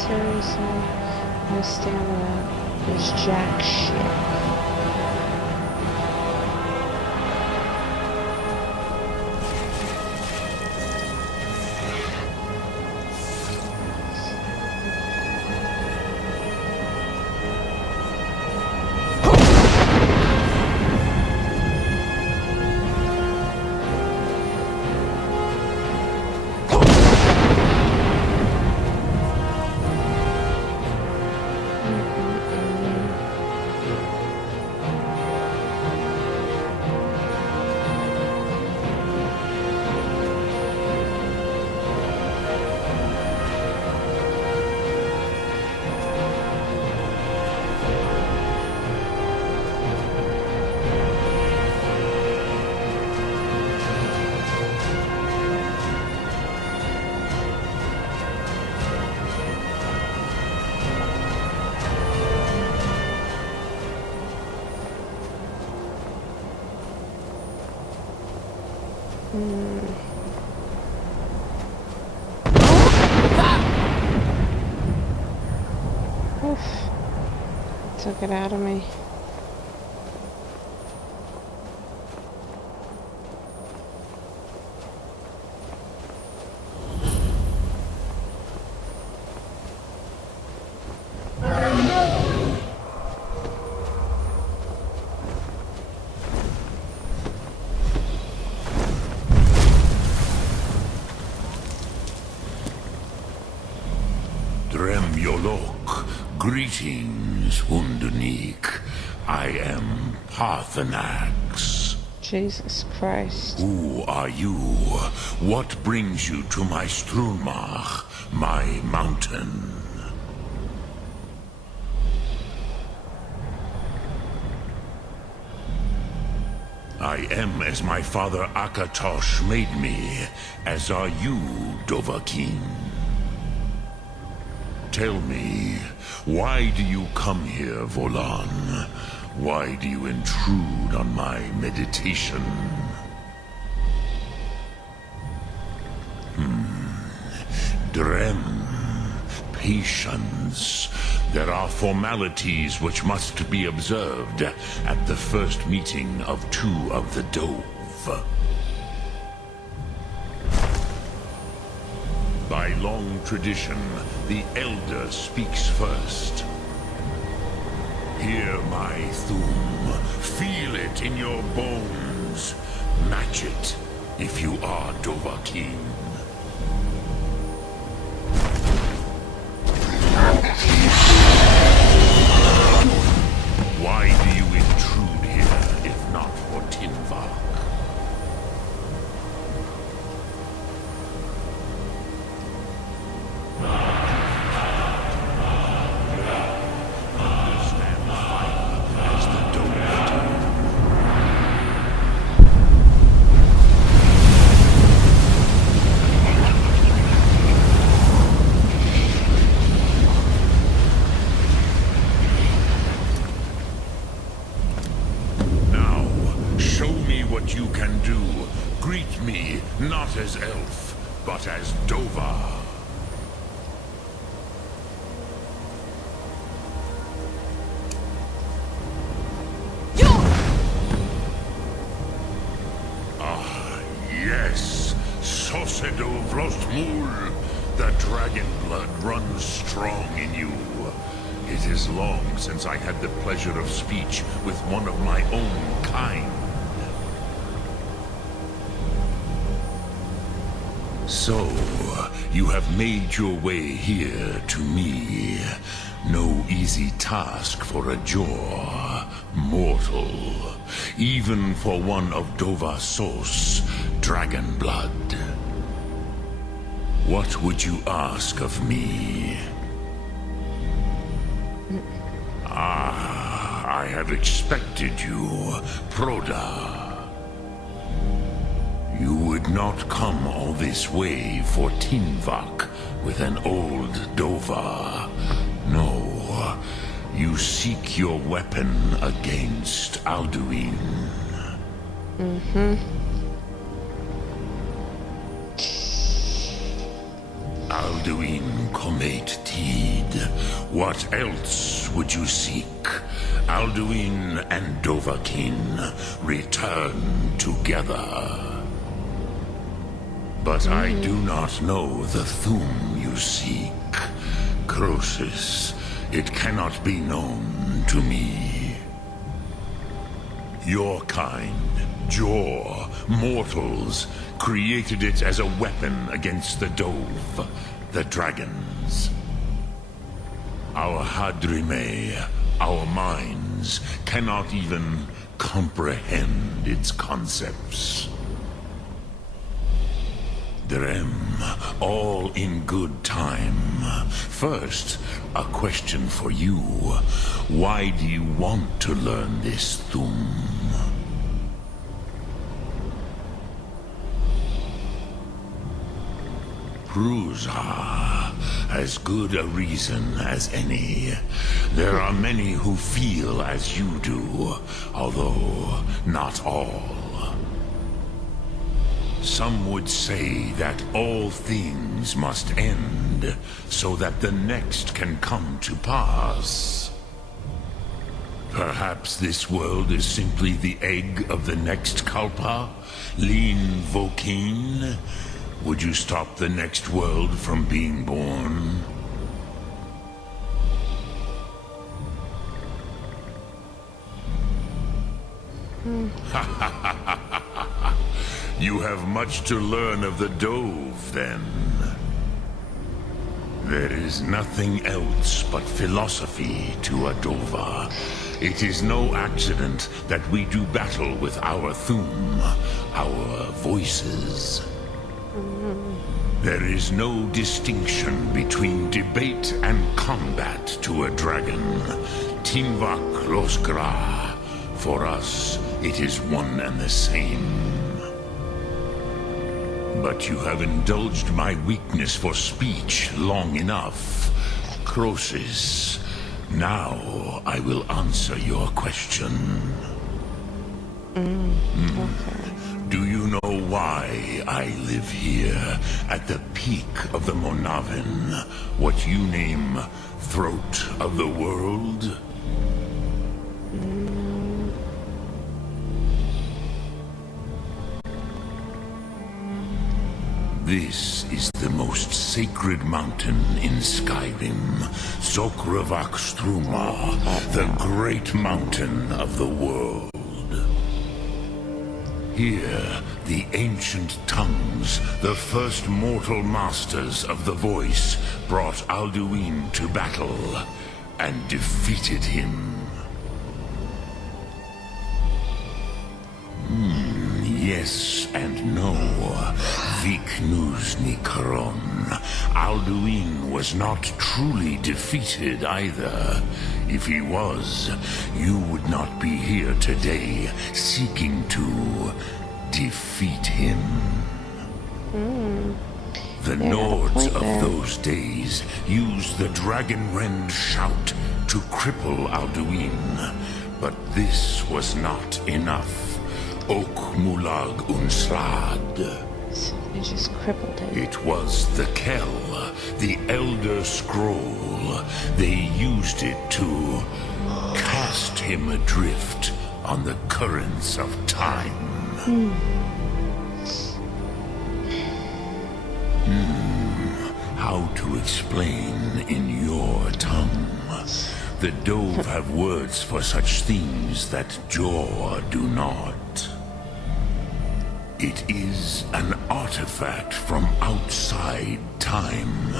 seriously. My stamina is jack shit. Oof. Took it out of me. Dremyolok, greetings, Undunik. I am Parthenax. Jesus Christ. Who are you? What brings you to my Strunmach, my mountain? I am as my father Akatosh made me, as are you, Dovahkiin. Tell me, why do you come here, Volan? Why do you intrude on my meditation? Drem, patience. There are formalities which must be observed at the first meeting of two of the Dove. By long tradition, the Elder speaks first. Hear my Thum. Feel it in your bones. Match it if you are Dovahkiin. Why do you intrude here if not for Tinvak? You can do. Greet me, not as elf, but as Dova. Ah, yes. Sosedo Vrostmul. The dragon blood runs strong in you. It is long since I had the pleasure of speech with one of my own kind. So, you have made your way here to me. No easy task for a Jor, mortal. Even for one of Dova Sos, dragon blood. What would you ask of me? Ah, I have expected you, Proda. You would not come all this way for Tinvak with an old Dova. No, you seek your weapon against Alduin. Alduin Comet Teed. What else would you seek? Alduin and Dovahkiin return together. But I do not know the Thum you seek. Croesus, it cannot be known to me. Your kind, Jor, mortals, created it as a weapon against the Dove, the dragons. Our Hadrime, our minds, cannot even comprehend its concepts. Drem, all in good time. First, a question for you. Why do you want to learn this Thum? Prusa, as good a reason as any. There are many who feel as you do, although not all. Some would say that all things must end, so that the next can come to pass. Perhaps this world is simply the egg of the next Kalpa, Lin Vokin. Would you stop the next world from being born? You have much to learn of the Dove, then. There is nothing else but philosophy to a Dova. It is no accident that we do battle with our Thum, our voices. There is no distinction between debate and combat to a dragon. Timvak Losgra. For us, it is one and the same. But you have indulged my weakness for speech long enough. Croesus, now I will answer your question. Do you know why I live here, at the peak of the Monavin, what you name Throat of the World? This is the most sacred mountain in Skyrim, Sokravak Struma, the great mountain of the world. Here, the ancient tongues, the first mortal masters of the voice, brought Alduin to battle and defeated him. Yes and no. Viknus Nikaron. Alduin was not truly defeated either. If he was, you would not be here today seeking to defeat him. The Nords of those days used the Dragonrend shout to cripple Alduin, but this was not enough. Ok Mulag Unslad. They just crippled it. It was the Kell, the Elder Scroll. They used it to cast him adrift on the currents of time. How to explain in your tongue? The Dove have words for such things that Jor do not. It is an artifact from outside time.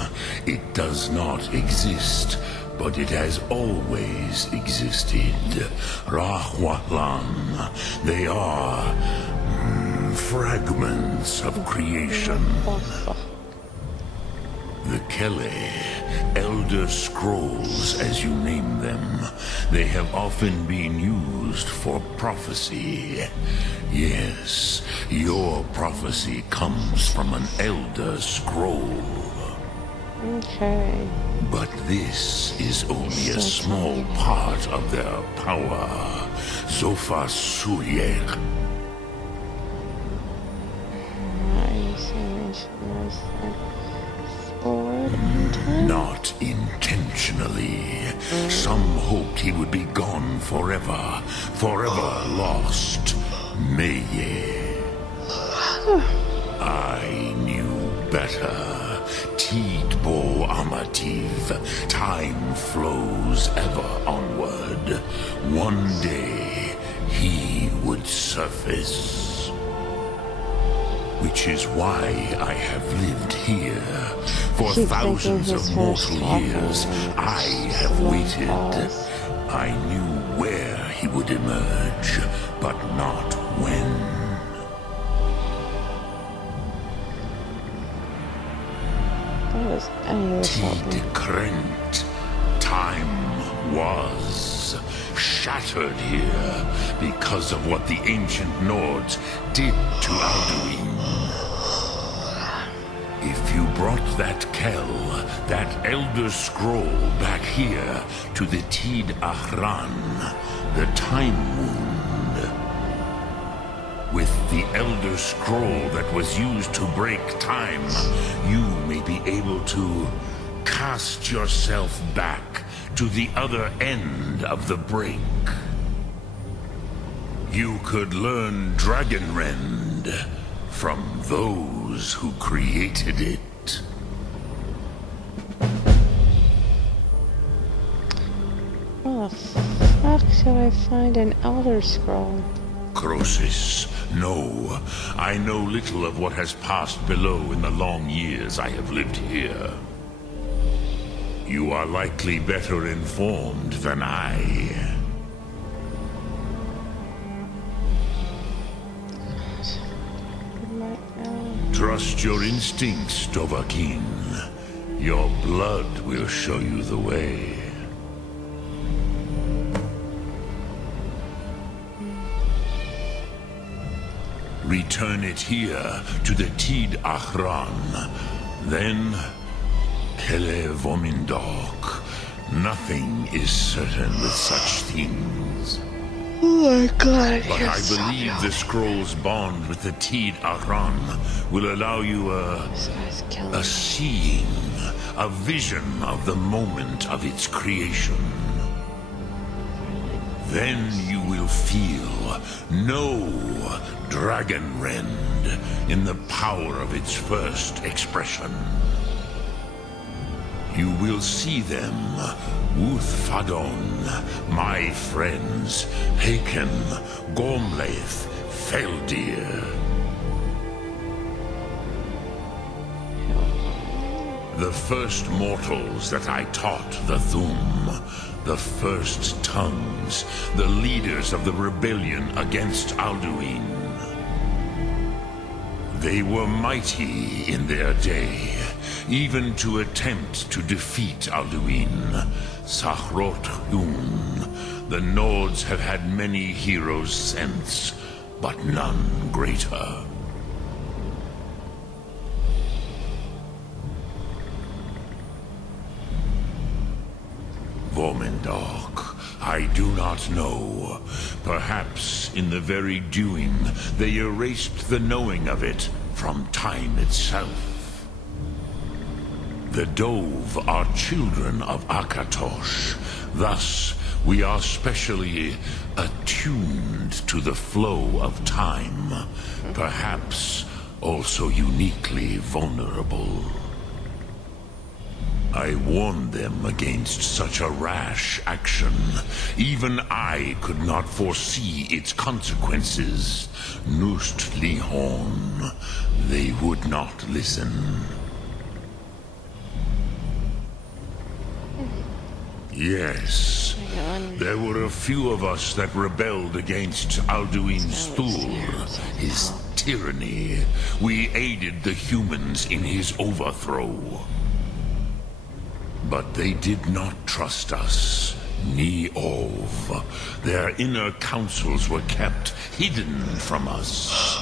It does not exist, but it has always existed. Rahwatlan. They are fragments of creation. The Kele, Elder Scrolls as you name them, they have often been used for prophecy. Yes, your prophecy comes from an Elder Scroll. Okay. But this is only a small part of their power. Zofa Suyek. Or Not intentionally. Some hoped he would be gone forever, forever lost. Meye. I knew better. Tidbo Amativ. Time flows ever onward. One day, he would surface. Which is why I have lived here. For thousands of mortal years, I have waited. I knew where he would emerge, but not when. Tid Krent. Time was shattered here because of what the ancient Nords did to Alduin. If you brought that Kell, that Elder Scroll back here to the Tid Ahran, the Time Wound, with the Elder Scroll that was used to break time, you may be able to cast yourself back to the other end of the break. You could learn Dragonrend from those who created it. Oh, fuck should I find an Elder Scroll? Croesus, no. I know little of what has passed below in the long years I have lived here. You are likely better informed than I. Trust your instincts, Dovahkiin. Your blood will show you the way. Return it here to the Tid Ahran. Then, Kele Vomindok. Nothing is certain with such things. Oh my god, But I believe the scroll's bond with the Tid Ahran will allow you a seeing, a vision of the moment of its creation. Then you will feel, know Dragonrend in the power of its first expression. You will see them, Uthfadon, my friends, Haken, Gormlaith, Feldir. The first mortals that I taught the Thum, the first tongues, the leaders of the rebellion against Alduin. They were mighty in their day, even to attempt to defeat Alduin. Sahrot Hun. The Nords have had many heroes since, but none greater. Vomindok, I do not know. Perhaps in the very doing, they erased the knowing of it from time itself. The Dove are children of Akatosh. Thus, we are specially attuned to the flow of time. Perhaps also uniquely vulnerable. I warned them against such a rash action. Even I could not foresee its consequences. Nust Lihorn, they would not listen. Yes, there were a few of us that rebelled against Alduin's Thul, his tyranny. We aided the humans in his overthrow. But they did not trust us, ni Ov. Their inner counsels were kept hidden from us.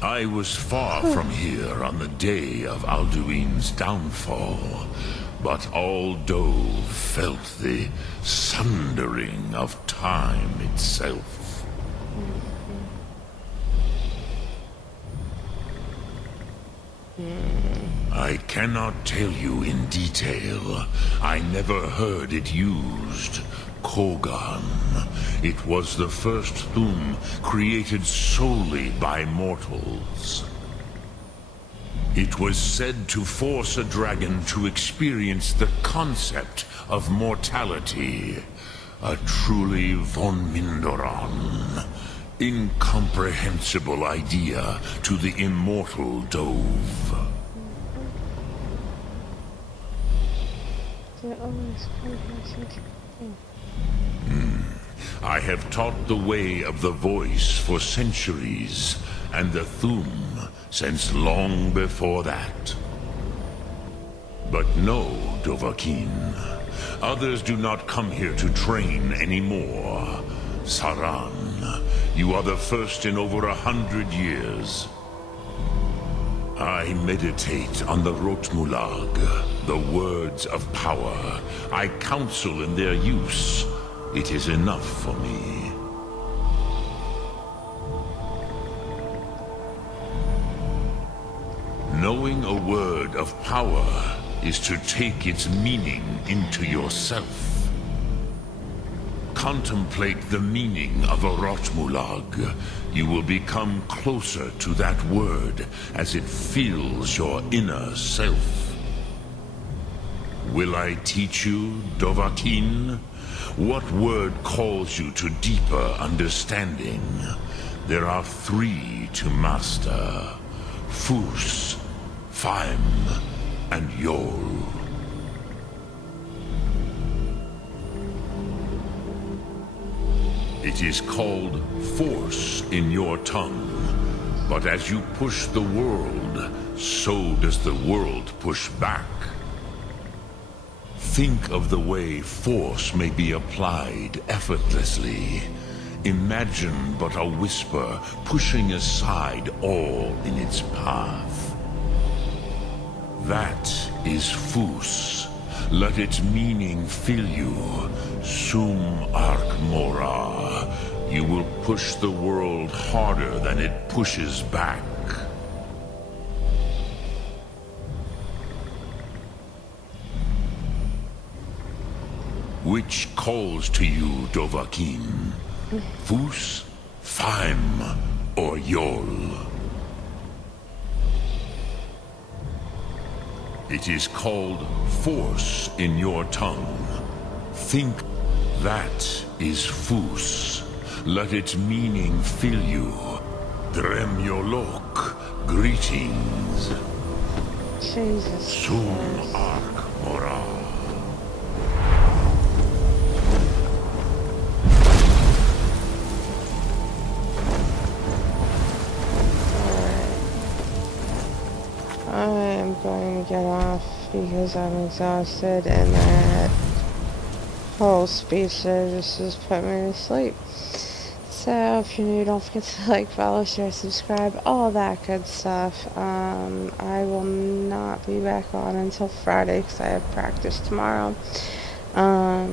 I was far from here on the day of Alduin's downfall, but all Dove felt the sundering of time itself. I cannot tell you in detail. I never heard it used. Kogan. It was the first Thum created solely by mortals. It was said to force a dragon to experience the concept of mortality. A truly von Mindoran. Incomprehensible idea to the immortal Dove. I have taught the way of the voice for centuries, and the Thum since long before that. But no, Dovahkiin. Others do not come here to train anymore. Saran, you are the first in over 100 years. I meditate on the Rotmulag, the words of power. I counsel in their use. It is enough for me. Knowing a word of power is to take its meaning into yourself. Contemplate the meaning of a Rotmulag. You will become closer to that word as it fills your inner self. Will I teach you, Dovahkiin? What word calls you to deeper understanding? There are 3 to master. Fus, Faim, and Yol. It is called force in your tongue. But as you push the world, so does the world push back. Think of the way force may be applied effortlessly. Imagine but a whisper pushing aside all in its path. That is Fus. Let its meaning fill you. Sum Ark Mora. You will push the world harder than it pushes back. Which calls to you, Dovahkiin? Fus, Faim, or Yol? It is called force in your tongue. Think that is Fus. Let its meaning fill you. Dremyolok, greetings. Jesus. Sum Ark Mora. I'm going to get off because I'm exhausted, and that whole speech there just put me to sleep. So if you're new, don't forget to like, follow, share, subscribe, all that good stuff. I will not be back on until Friday because I have practice tomorrow. I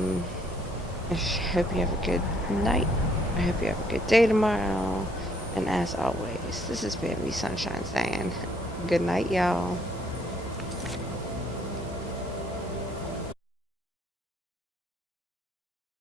hope you have a good night. I hope you have a good day tomorrow. And as always, this is Baby Sunshine saying good night, y'all.